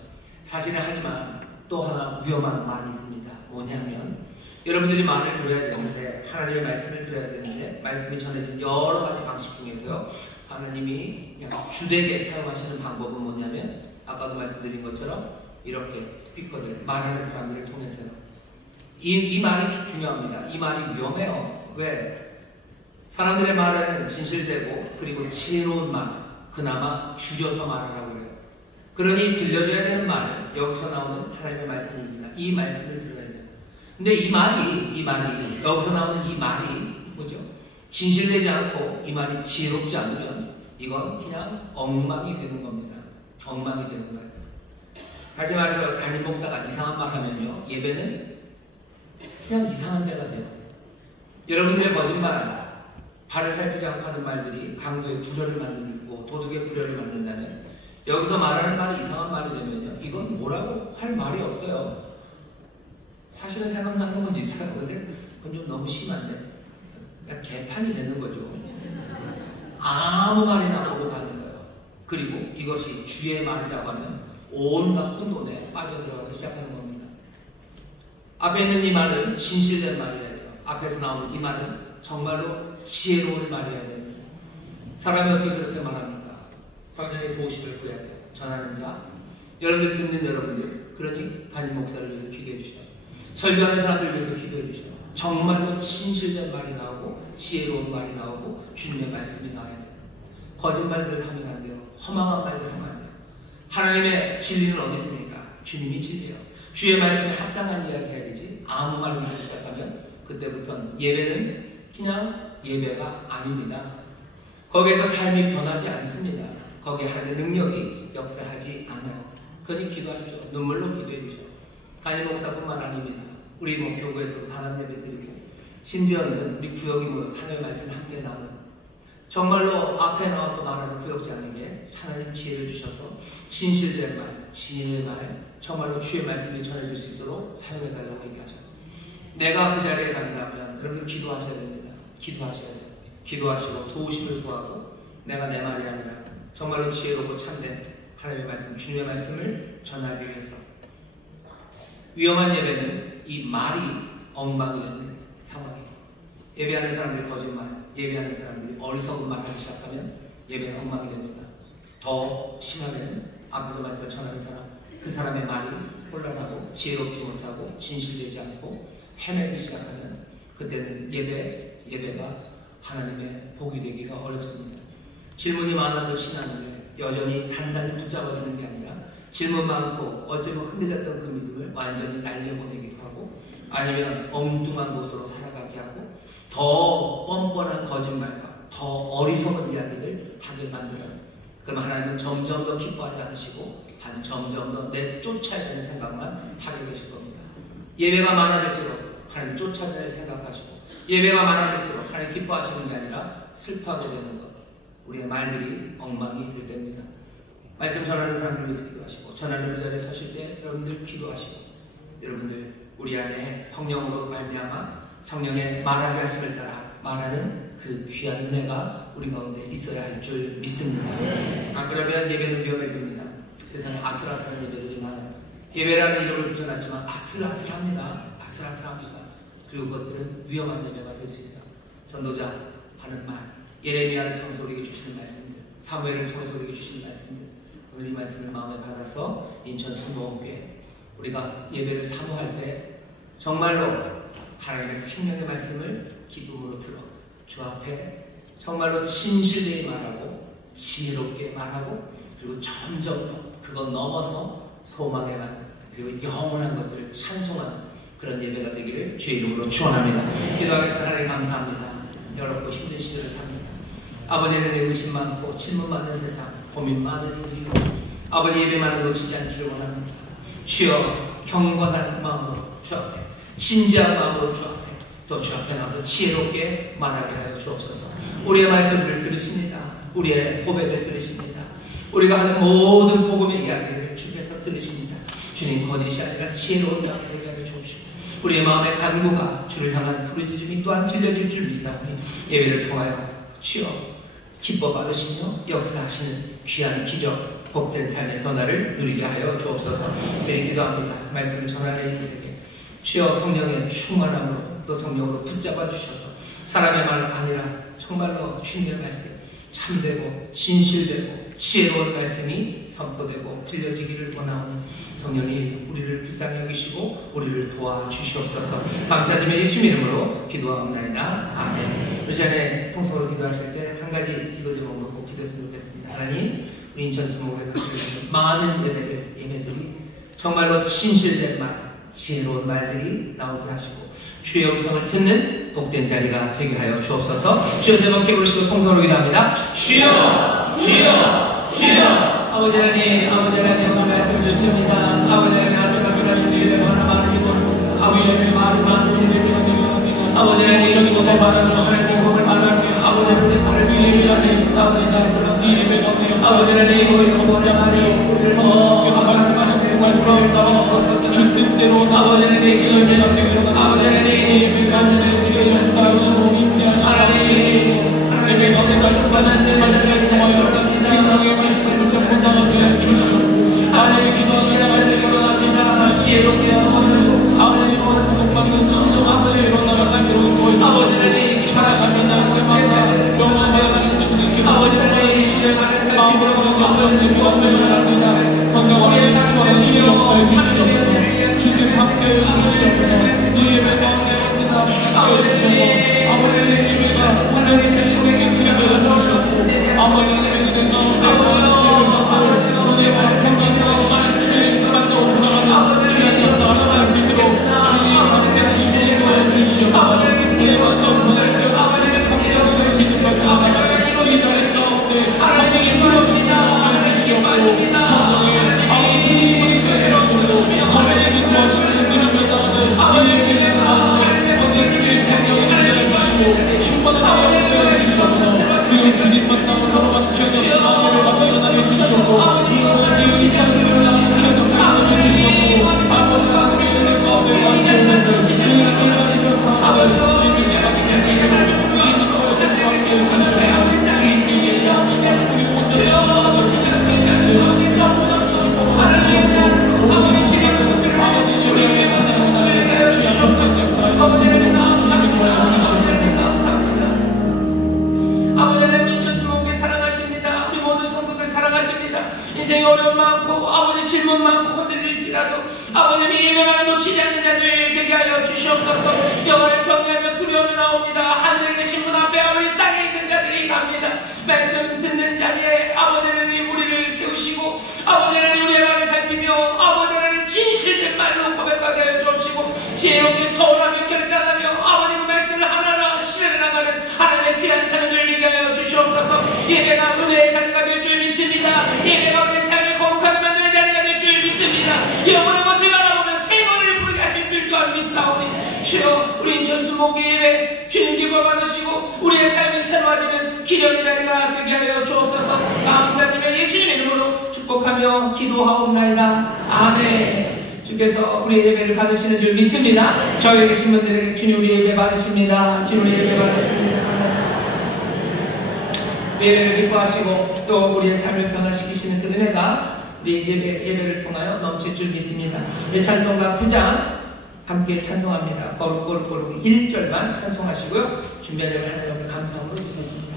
사실은 하지만 또 하나 위험한 말이 있습니다. 뭐냐면 여러분들이 말을 들어야 되는데 하나님의 말씀을 들어야 되는데 말씀이 전해진 여러 가지 방식 중에서요. 하나님이 그냥 주되게 사용하시는 방법은 뭐냐면 아까도 말씀드린 것처럼 이렇게 스피커들, 말하는 사람들을 통해서요. 이 말이 중요합니다. 이 말이 위험해요. 왜? 사람들의 말은 진실되고 그리고 지혜로운 말, 그나마 줄여서 말하라고 해요. 그러니 들려줘야 되는 말은 여기서 나오는 하나님의 말씀입니다. 이 말씀을 들어야 돼요. 근데 이 말이 여기서 나오는 이 말이 뭐죠? 진실되지 않고 이 말이 지혜롭지 않으면 이건 그냥 엉망이 되는 겁니다. 엉망이 되는 거예요. 다시 말해서 담임 목사가 이상한 말 하면요. 예배는 그냥 이상한 데가 돼요. 여러분들의 거짓말, 발을 살피지 않고 하는 말들이 강도의 구려를 만들고 도둑의 구려를 만든다면 여기서 말하는 말이 이상한 말이 되면요. 이건 뭐라고 할 말이 없어요. 사실은 생각나는 건 있어요. 근데 그건 좀 너무 심한데 그냥 개판이 되는 거죠. 아무 말이나 보고 받는 거예요. 그리고 이것이 주의 말이라고 하면 온갖 혼돈에 빠져들어가기 시작하는 겁니다. 앞에 있는 이 말은 진실된 말이어야 돼요. 앞에서 나오는 이 말은 정말로 지혜로운 말이어야 됩니다. 사람이 어떻게 그렇게 말합니까? 성령의 도우심을 구해야 돼요. 전하는 자, 여러분들 듣는 여러분들, 그러니 담임 목사를 위해서 기도해 주시오. 설교하는 사람들 위해서 기도해 주시오. 정말로 진실된 말이 나오고 지혜로운 말이 나오고 주님의 말씀이 나와야 돼요. 거짓말들 하면 안 돼요. 허망한 말들 하면 안 돼요. 하나님의 진리는 어디 있습니까? 주님이 진리예요. 주의 말씀에 합당한 이야기 해야 되지. 아무 말로 하기 시작하면 그때부터는 예배는 그냥 예배가 아닙니다. 거기에서 삶이 변하지 않습니다. 거기에 하나님의 능력이 역사하지 않아요. 그러니 기도하십시오. 눈물로 기도해 주십시오. 담임 목사뿐만 아닙니다. 우리 교구에서도 단합 예배 드리고 심지어는 우리 구역이 모여서 하나님의 말씀을 함께 나누는 정말로 앞에 나와서 말하는 두렵지 않은 게 하나님 지혜를 주셔서 진실된 말, 지혜의 말, 정말로 주의 말씀을 전해줄 수 있도록 사용해달라고 얘기하죠. 내가 그 자리에 간다면 여러분 기도하셔야 됩니다. 기도하셔야 돼요. 기도하시고 도우심을 구하고 내가 내 말이 아니라 정말로 지혜롭고 참된 하나님의 말씀, 주님의 말씀을 전하기 위해서 위험한 예배는 이 말이 엉망이 되는 상황이에요. 예배하는 사람들이 거짓말, 예배하는 사람들이 어리석은 말 하기 시작하면 예배는 엉망이 됩니다. 더 심하게는 앞에서 말씀을 전하는 사람, 그 사람의 말이 혼란하고 지혜롭지 못하고 진실되지 않고 헤매기 시작하면 그때는 예배가 하나님의 복이 되기가 어렵습니다. 질문이 많아도 신앙을 여전히 단단히 붙잡아주는 게 아니라 질문 많고 어쩌면 흔들렸던 그 믿음을 완전히 날려보내기도 하고 아니면 엉뚱한 곳으로 살아가게 하고 더 뻔뻔한 거짓말과 더 어리석은 이야기를 하게 만들어요. 그럼 하나님은 점점 더 기뻐하지 않으시고 점점 더 내쫓아야 되는 생각만 하게 되실 겁니다. 예배가 많아질수록 하나님 쫓아내야 생각하시고 예배가 많아질수록 하나님 기뻐하시는 게 아니라 슬퍼하게 되는 것, 우리의 말들이 엉망이 될 때입니다. 말씀 전하는 사람들 위해서 기도하시고, 전하는 자리에 서실 때 여러분들 기도하시고, 여러분들 우리 안에 성령으로 말미암아 성령의 말하게 하심을 따라 말하는 그 귀한 은혜가 우리 가운데 있어야 할 줄 믿습니다. 그러면 예배는 위험해집니다. 세상에 아슬아슬한 예배들이 많아요. 예배라는 이름을 붙여놨지만 아슬아슬합니다. 아슬아슬합니다. 그리고 그것들은 위험한 예배가 될 수 있어요. 전도자 하는 말, 예레미야를 통해서 우리에게 주시는 말씀들, 사무엘을 통해서 우리에게 주시는 말씀들, 오늘 이 말씀을 마음에 받아서 인천 순복음교회 우리가 예배를 사모할 때 정말로 하나님의 생명의 말씀을 기쁨으로 들어 주 앞에 정말로 진실되게 말하고 지혜롭게 말하고, 그리고 점점 더 그것 넘어서 소망의 말, 그리고 영원한 것들을 찬송하는 그런 예배가 되기를 주의 이름으로 축원합니다. 기도하면서 하나님 감사합니다. 어렵고 힘든 시절을 삽니다. 아버지는 의구심 많고 질문 많은 세상, 고민 많은 우리 아버지 예배만을 놓치지 않기를 원합니다. 주여 경건한 마음으로 주 앞에, 진지한 마음으로 주 앞에, 또 주 앞에 나와서 지혜롭게 말하게 하여 주옵소서. 우리의 말씀을 들으십니다. 우리의 고백을 들으십니다. 우리가 하는 모든 복음의 이야기를 주께서 들으십니다. 주님 거짓이 아니라 지혜로운 자가 되게 하여 주옵시고, 우리의 마음의 간구가 주를 향한 부르짖음이 또한 들려질 줄 믿사오니 예배를 통하여 주여 기뻐 받으시며 역사하시는 귀한 기적, 복된 삶의 변화를 누리게 하여 주옵소서. 매일 기도합니다. 말씀을 전하는 이들에게 주여 성령의 충만함으로 또 성령으로 붙잡아 주셔서 사람의 말 아니라 정말로 주님의 말씀, 참되고 진실되고 지혜로운 말씀이 선포되고 들려지기를 원하오니 성령이 우리를 불쌍히 여기시고 우리를 도와주시옵소서. 감사드리며 예수님 이름으로 기도합니다. 아멘. 그 시간에 통성으로 기도하실 때 한 가지 기도 제목으로 꼭 기도했으면 좋겠습니다. 하나님, 우리 인천 수목에서 많은 예배들이 정말로 진실된 말, 지혜로운 말들이 나오게 하시고 주의 음성을 듣는 복된 자리가 되게 하여 주옵소서. 주여 세 번 부르시고 통성으로 기도합니다. 주여, 주여, 주여. 아버지 하나님, 아버지 하나님, 말씀 듣습니다. 아버지 하나님, 아슬아슬하신 일에 하나 많은 아버지 하나님, 많은 예배가 되게 아버지 하나님, 여기 뭐가 말하는 하나님 복을 말하는 아버지 하나님, 이 예배가 나옵니다. 이 예배가 아버지 하나님, 우리를 공장하니 우리를 더 말씀하시는 말씀을 주 뜻대로 아버지 하나님, 이 예배가 되게 아버지 하나님, 이 예배가 하나님 주의 역사하시고 인내하시고 하나님의 전에서 받는 말씀을 통하여 생명의 말씀을 잡고 나가게 주시고 하나님의 기도 시작할 때 일어납니다. 지혜롭게 하시는 아버지의 복받는 신령한 지혜로 나아갈 때로 보여주시고 아버지 하나님 찬양합니다. 감사 영광받아 주신 주님께 아버지 하나님 주의 마음으로 영전되며 은혜를 합니다. 건강하게 주와 주여 역사해 주시옵소서. 주님 함께해 주시옵소서. 이 예배 가운데 옵니다. 함께해 주시옵소서. 아버지 하나님 집에가 온전히 주님에게 드리게 주시옵소서. 아버지 하나님의 기대 가운데 많은 죄를 받고 은혜와 생각과 주님 만나고 돌아가는 귀한 역사가 일어날 수 있도록 주님 함께 하시고 주시옵소서. 은혜와 선포를 저 집에 함께 하시고 기도가 나아가는 이 자리 가운데 성령이 부러지나 주시옵소서. 성령의 아버지 중심을 입게 주시옵소서. 하나님의 기도하시는 이름에 나가는 이 예배의 가운데 언제 주의 성령을 인자해 주시고 충만한 하나님을 주시옵소서. 그리고 주님 만나고 돌아가는 귀한 마음을 받아 일어나게 주시옵고 이런 지금 나는 귀한 성령을 주시옵고 아버지 하나님의 은혜 가운데 완전한 분들 그 하나님의 사랑을 우리에게 시작하게 되기를 주님이 거여 주시옵게 해주시옵소서. 주님께 예배합니다. 우리 모두 인생의 어려움 많고 아버지 질문 많고 흔들릴지라도 아버님이 예배만을 놓치지 않는 자들 되게 하여 주시옵소서. 영원히 경외하며 두려움이 나옵니다. 하늘에 계신 분 앞에 아버지 땅에 있는 자들이 갑니다. 말씀 듣는 자리에 아버지 하나님 우리를 세우시고 아버지 하나님 우리의 말을 살피며 아버지 하나님 진실된 말로 고백하게 하여 주옵시고 지혜롭게 서울하며 결단하며 아버님의 말씀을 하나하나 실현해 나가는 하나님의 귀한 자녀들 되게 하여 주시옵소서. 예배가 은혜의 자리가 될 줄 믿습니다. 예배가 우리의 삶을 거룩하게 만드는 자리가 될 줄 믿습니다. 영원의 것을 바라보며 새 노래를 부르게 하실 줄 또한 믿사오니 주여 우리 전수목기 예배 주님 기뻐 받으시고 우리의 삶이 새로워지는 기념의 자리가 되게 하여 주옵소서. 감사드리며 예수님의 이름으로 축복하며 기도하옵나이다. 아멘. 주께서 우리 예배를 받으시는 줄 믿습니다. 저희 계신 분들에게 주님 우리 예배 받으십니다. 주님 우리 예배 받으십니다. 예배를 기뻐하시고 또 우리의 삶을 변화시키시는 그 은혜가 우리 예배를 통하여 넘칠 줄 믿습니다. 찬송가 9장 함께 찬송합니다. 거룩 1절만 찬송하시고요. 준비되면 하나님께 감사함으로 드리겠습니다.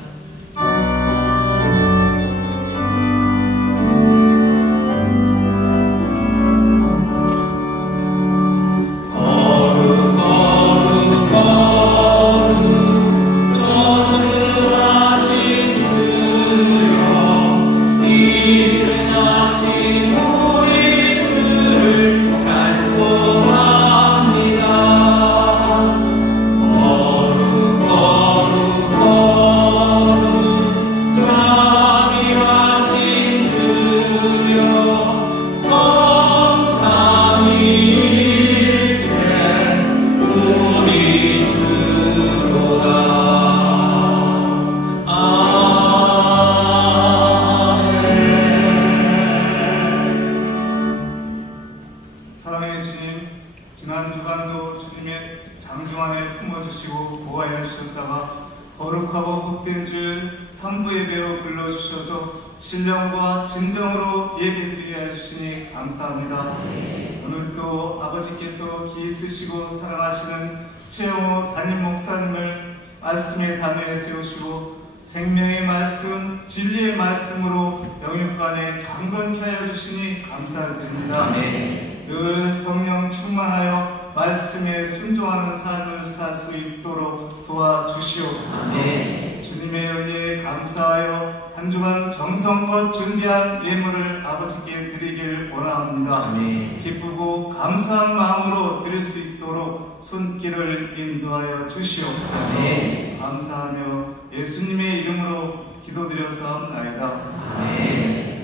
신령과 진정으로 예배드리게 해주시니 감사합니다. 오늘도 아버지께서 기 있으시고 사랑하시는 최영호 담임 목사님을 말씀의 단회에 세우시고 생명의 말씀, 진리의 말씀으로 영육간에 강건케 하여 주시니 감사드립니다. 늘 성령 충만하여 말씀에 순종하는 삶을 살 수 있도록 도와주시옵소서. 주님의 은혜에 감사하여 한 주간 정성껏 준비한 예물을 아버지께 드리길 원합니다. 기쁘고 감사한 마음으로 드릴 수 있도록 손길을 인도하여 주시옵소서. 감사하며 예수님의 이름으로 기도드려서옵나이다. 아멘.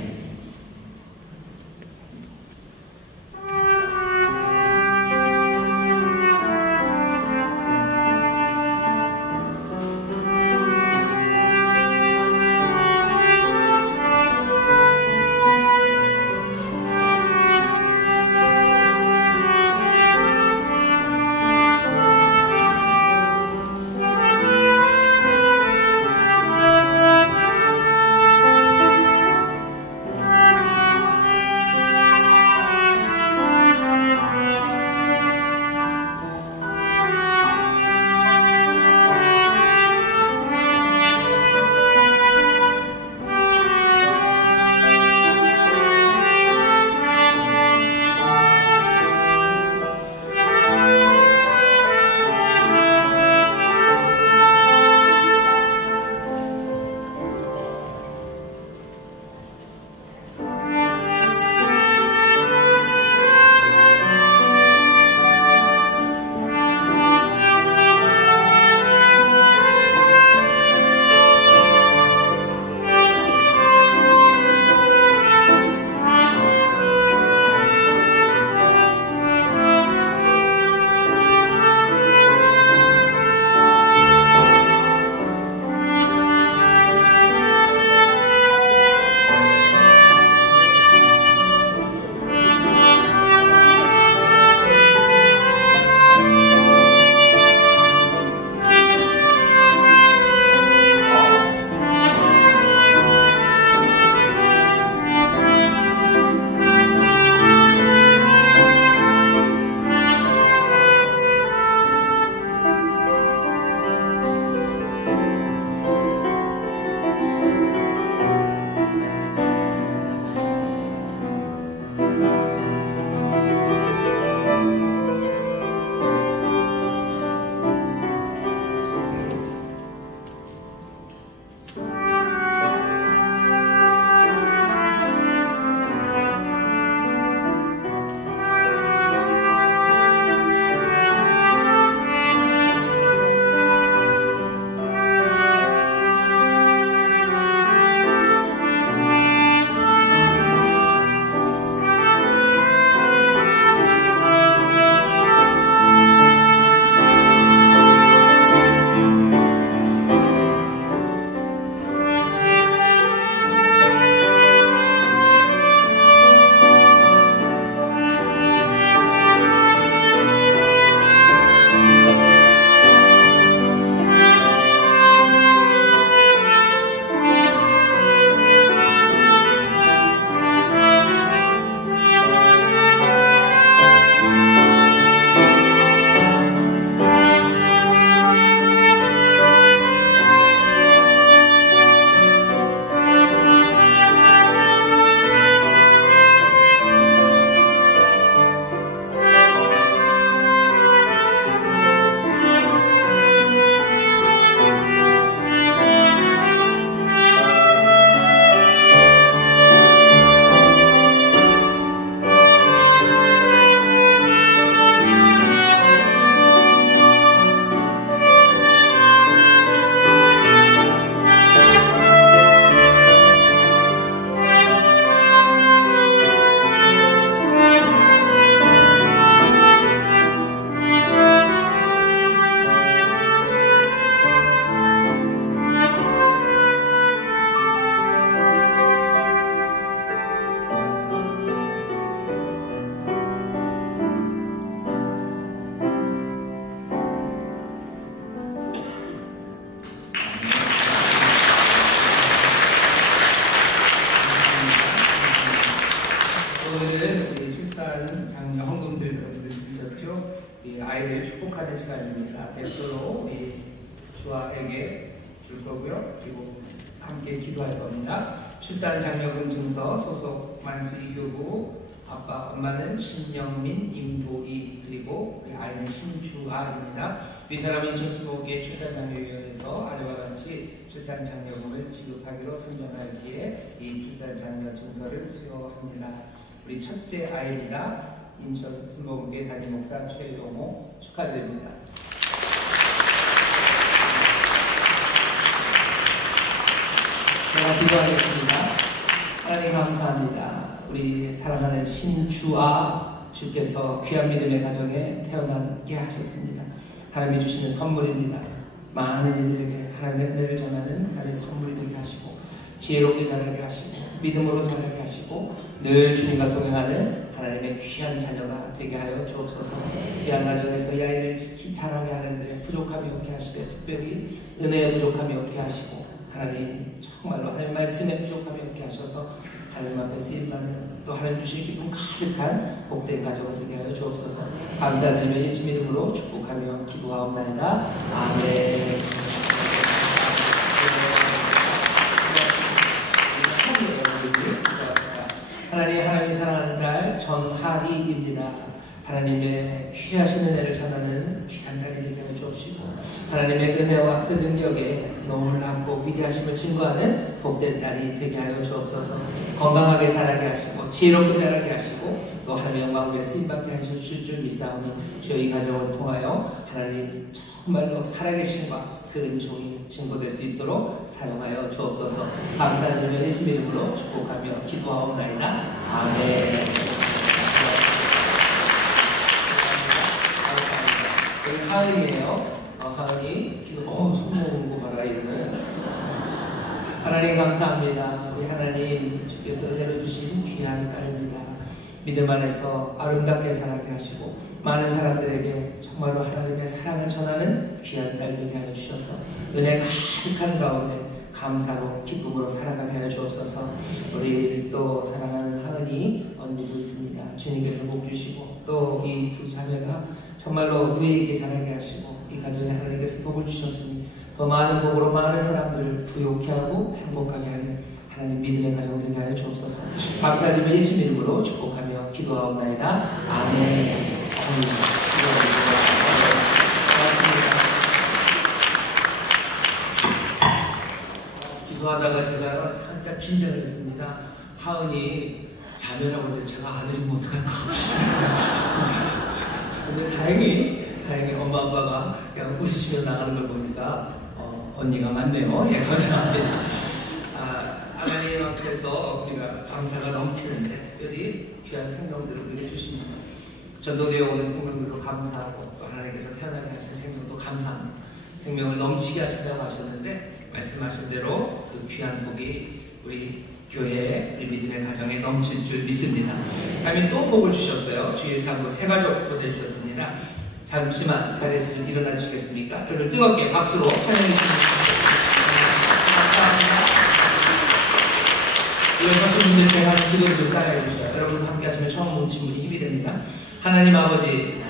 이 아이들을 축복하는 시간입니다. 대표로 우리 주아에게 줄 거고요. 그리고 함께 기도할 겁니다. 출산 장려금 증서 소속 만수 이교부, 아빠 엄마는 신영민, 임도리, 그리고 우리 아이는 신주아입니다. 윗사람 인천수목의 출산장려위원회에서 아래와 같이 출산장려금을 지급하기로 선정하기에 이 출산장려 증서를 수여합니다. 우리 첫째 아이입니다. 인천수목의 담임목사 최동호 축하드립니다. 제가 기도하겠습니다. 하나님 감사합니다. 우리 사랑하는 신주아 주께서 귀한 믿음의 가정에 태어나게 하셨습니다. 하나님이 주시는 선물입니다. 많은 이들에게 하나님의 은혜를 전하는 하나님의 선물이 되게 하시고 지혜롭게 자라게 하시고 믿음으로 자라게 하시고 늘 주님과 동행하는 하나님의 귀한 자녀가 되게 하여 주옵소서. 귀한 가정에서 이 아이를 자라게 하는데 부족함이 없게 하시되 특별히 은혜의 부족함이 없게 하시고 하나님 정말로 하나님 말씀에 부족함이 없게 하셔서 하나님 앞에 쓰임받는 또 하나님 주신 기쁨 가득한 복된 가정을 되게 하여 주옵소서. 감사드리며 예수 이름으로 축복하며 기도하옵나이다. 아멘. 하나님이 사랑하는 딸 전하리입니다. 하나님의 귀하신 은혜를 전하는 귀한 딸이 되게 하여 주옵시고 하나님의 은혜와 그 능력에 놀랍고 위대하심을 증거하는 복된 딸이 되게 하여 주옵소서. 건강하게 자라게 하시고 지혜롭게 자라게 하시고 또 하나님의 영광을 위해 쓰임받게 하실 줄 믿사오니 주여 이 가정을 통하여 하나님 정말로 살아계심과 그 은총이 증거될 수 있도록 사용하여 주옵소서. 감사드리며 예수 이름으로 축복하며 기도하옵나이다. 아멘. 하은이에요. 하은이 기도 손 모은 거 봐라. 이거는 하나님 감사합니다. 우리 하나님 주께서 은혜를 주신 귀한 딸입니다. 믿음 안에서 아름답게 자라게 하시고 많은 사람들에게 정말로 하나님의 사랑을 전하는 귀한 딸 되게 하여 주셔서 은혜 가득한 가운데 감사로 기쁨으로 살아가게 하여 주옵소서. 우리 또 사랑하는 하은이 언니도 있습니다. 주님께서 복 주시고 또 이 두 자매가 정말로 누에 있게 자라게 하시고 이 가정에 하나님께서 복을 주셨으니 더 많은 복으로 많은 사람들을 부욕케 하고 행복하게 하는 하나님 믿음의 가정 되게 하여 주옵소서. 감사드리며 예수 이름으로 축복하며 기도하옵나이다. 아멘. 기도하다가 제가 살짝 긴장을 했습니다. 하은이 자매라고 했는데 제가 아들이면 어떡할까. 근데 다행히 엄마 아빠가 그냥 웃으시며 나가는 걸 보니까 언니가 맞네요. 예, 감사합니다. 하나님 앞에서 우리가 감사가 넘치는데 특별히 귀한 생명들을 우리에게 주십니다. 전도되어 오는 생명들도 감사하고 또 하나님께서 태어나게 하신 생명도 감사합니다. 생명을 넘치게 하신다고 하셨는데 말씀하신 대로 그 귀한 복이 우리 교회에 우리 믿음의 가정에 넘칠 줄 믿습니다. 하나님 또 복을 주셨어요. 주의 사람으로 세 가족 보내주셨습니다. 잠시만 자리에서 좀 일어나 주시겠습니까? 여러분 뜨겁게 박수로 환영해 주십니다. 감사합니다. 일어서신 분들 제가 기도를 좀 따라해 주세요. 여러분 함께 하시면 처음 뭉친 분이 힘이 됩니다. 하나님 아버지,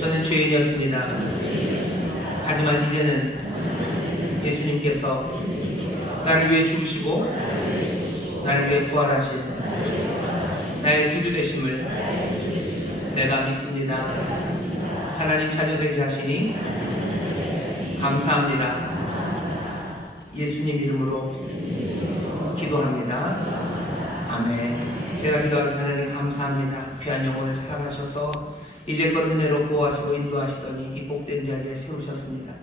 저는 죄인이었습니다. 하지만 이제는 예수님께서 나를 위해 죽으시고 나를 위해 부활하신 나의 구주 되심을 내가 믿습니다. 하나님 자녀 되게 하시니 감사합니다. 예수님 이름으로 기도합니다. 아멘. 제가 기도하는 하나님 감사합니다. 귀한 영혼을 사랑하셔서 이제껏 은혜로 보호하시고 인도하시더니 이 복된 자리에 세우셨습니다.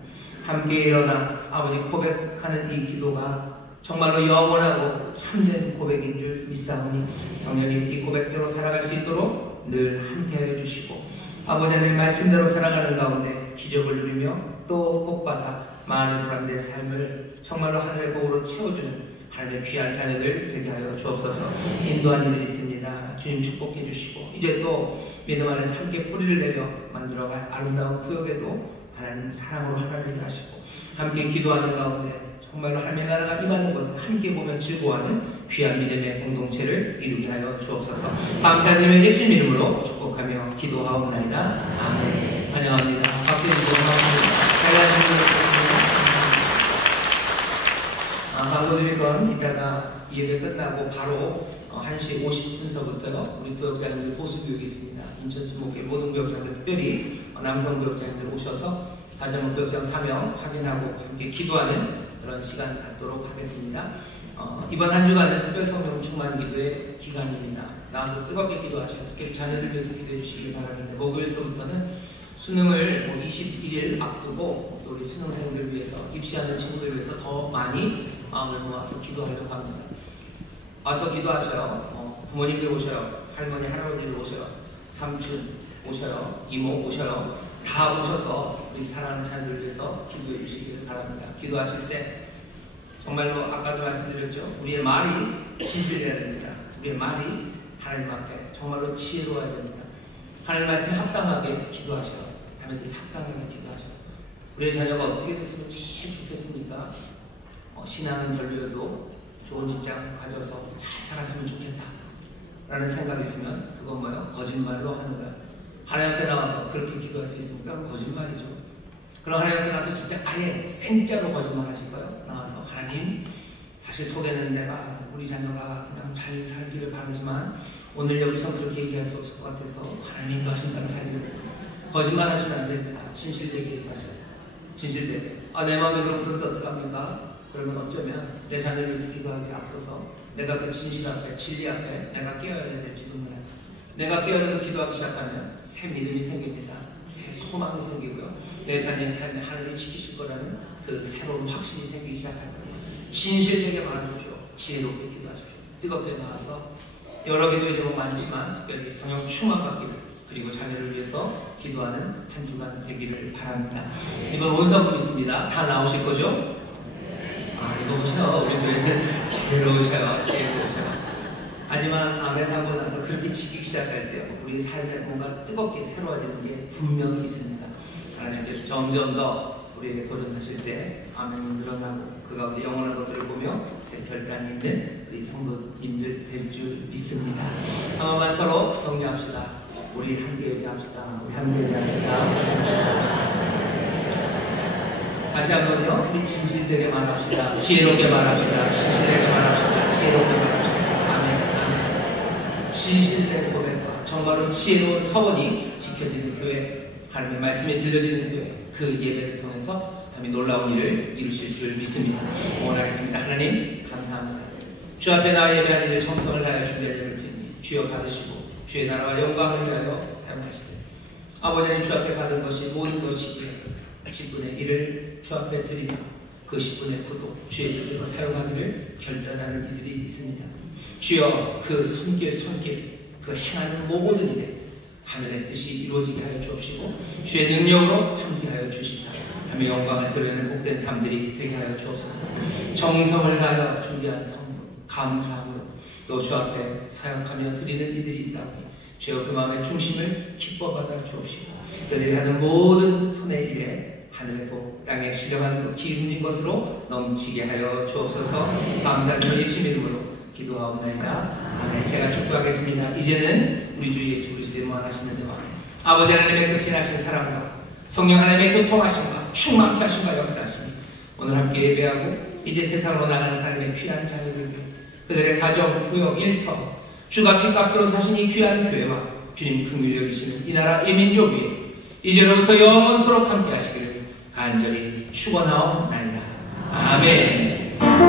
함께 일어나 아버지 고백하는 이 기도가 정말로 영원하고 참된 고백인 줄 믿사오니 성령님 이 고백대로 살아갈 수 있도록 늘 함께하여 주시고 아버지 하나님 말씀대로 살아가는 가운데 기적을 누리며 또 복받아 많은 사람들의 삶을 정말로 하늘의 복으로 채워주는 하나님의 귀한 자녀들 되게 하여 주옵소서. 인도한 이들이 있습니다. 주님 축복해 주시고 이제 또 믿음 안에서 함께 뿌리를 내려 만들어갈 아름다운 구역에도 하나님 사랑으로 하나 되게 하시고 함께 기도하는 가운데 정말로 하나님의 나라가 임하는 것을 함께 보며 즐거워하는 귀한 믿음의 공동체를 이루게 하여 주옵소서. 감사드리며 예수님 이름으로 축복하며 기도하옵나이다. 아멘. 환영합니다. 박수 주시고 광고드릴 건 이따가 예배 끝나고 바로 1시 50분서부터요 우리 부역장님들 보수교육이 있습니다. 인천 수목회 모든 부역장들 특별히 남성 부역장님들 오셔서 다시 한번 부역장 사명 확인하고 함께 기도하는 그런 시간 갖도록 하겠습니다. 이번 한 주간은 특별 성령 충만 기도의 기간입니다. 나와서 뜨겁게 기도하셔서 특히 자녀들 위해서 기도해 주시기 바라는데 목요일서부터는 수능을 21일 앞두고 또 우리 수능생들 위해서 입시하는 친구들 위해서 더 많이 마음을 모아서 기도하려고 합니다. 와서 기도하셔요. 부모님들 오셔요. 할머니, 할아버지들 오셔요. 삼촌 오셔요. 이모 오셔요. 다 오셔서 우리 사랑하는 자녀들 위해서 기도해 주시기를 바랍니다. 기도하실 때 정말로 아까도 말씀드렸죠. 우리의 말이 진실해야 됩니다. 우리의 말이 하나님 앞에 정말로 지혜로워야 됩니다. 하나님 말씀에 합당하게 기도하셔요. 하나님께 합당하게 기도하셔요. 우리의 자녀가 어떻게 됐으면 제일 좋겠습니까? 신앙은 별로여도 좋은 직장 가져서 잘 살았으면 좋겠다 라는 생각이 있으면 그건 뭐예요? 거짓말로 하는 거예요. 하나님 앞에 나와서 그렇게 기도할 수 있습니까? 그건 거짓말이죠. 그럼 하나님 앞에 나와서 진짜 아예 생짜로 거짓말 하실까요? 나와서 하나님 사실 속에는 내가 우리 자녀가 그냥 잘 살기를 바라지만 오늘 여기서 그렇게 얘기할 수 없을 것 같아서 하나님 인도하신다는 사실을 거짓말 하시면 안 됩니다. 진실되게 얘기하셔요. 진실되게. 내 마음에 그런데 어떡합니까? 그러면 어쩌면 내 자녀를 위해서 기도하기에 앞서서 내가 그 진실 앞에, 진리 앞에 내가 깨어야 될지도 몰라요. 내가 깨어서 기도하기 시작하면 새 믿음이 생깁니다. 새 소망이 생기고요. 내 자녀의 삶에 하나님이 지키실 거라는 그 새로운 확신이 생기기 시작할 거예요. 진실되게 말하십시오. 지혜롭게 기도하십시오. 뜨겁게 나와서 여러 기도의 제목 많지만 특별히 성령 충만받기를 그리고 자녀를 위해서 기도하는 한 주간 되기를 바랍니다. 이번 원서금 있습니다. 다 나오실 거죠? 이거 오셔. 우리 교회는 지혜로우셔요. 지혜로우셔요. 하지만 아멘 하고 나서 그렇게 지키기 시작할 때 우리 삶에 뭔가 뜨겁게 새로워지는 게 분명히 있습니다. 하나님께서 점점 더 우리에게 도전하실 때 아멘이 늘어나고 그 가운데 영원한 것들을 보며 새 결단이 있는 우리 성도님들 될 줄 믿습니다. 한 번만 서로 격려합시다. 우리 함께 얘기합시다. 우리 함께 얘기합시다. 다시 한번요. 우리 진실되게 말합시다. 지혜롭게 말합시다. 진실되게 말합시다. 지혜롭게 말합시다. 아멘. 진실된 고백과 정말로 지혜로운 서원이 지켜지는 교회, 하나님의 말씀이 들려지는 교회, 그 예배를 통해서 하나님이 놀라운 일을 이루실 줄 믿습니다. 응원하겠습니다. 하나님 감사합니다. 주 앞에 나와 예배한 이들 정성을 다하여 준비할 예배를 드리니 주여 받으시고 주의 나라와 영광을 위하여 사용하시되 아버지 하나님 주 앞에 받은 것이 모든 것이기에 10분의 1을 주 앞에 드리며 그 10분의 9도 주의 뜻대로 사용하기를 결단하는 이들이 있습니다. 주여 그 손길 그 행하는 모든 일에 하늘의 뜻이 이루어지게 하여 주옵시고 주의 능력으로 함께하여 주시사 하나님의 영광을 드러내는 복된 삶들이 되게 하여 주옵소서. 정성을 다하여 준비한 성도 감사함으로 또 주 앞에 사역하며 드리는 이들이 있사오니 주여 그 마음의 중심을 기뻐받아 주옵시고 그들이 하는 모든 손의 일에 하늘의 복 땅에 실려간 기름진 것으로 넘치게 하여 주옵소서. 감사드리며 예수 이름으로 기도하옵나이다. 아멘. 제가 축복하겠습니다. 이제는 우리 주 예수 그리스도의 무한하시는 데와 아버지 하나님의 극진하신 사랑과 성령 하나님의 교통하심과 충만케 하심과 역사하시니 오늘 함께 예배하고 이제 세상으로 나가는 하나님의 귀한 자녀들 그들의 가정, 구역, 일터 주가 피값으로 사신 이 귀한 교회와 주님 긍휼히 여기시는 이 나라 이 민족 위에 이제로부터 영원토록 함께 하시기를 간절히 축원하옵나이다. 아멘.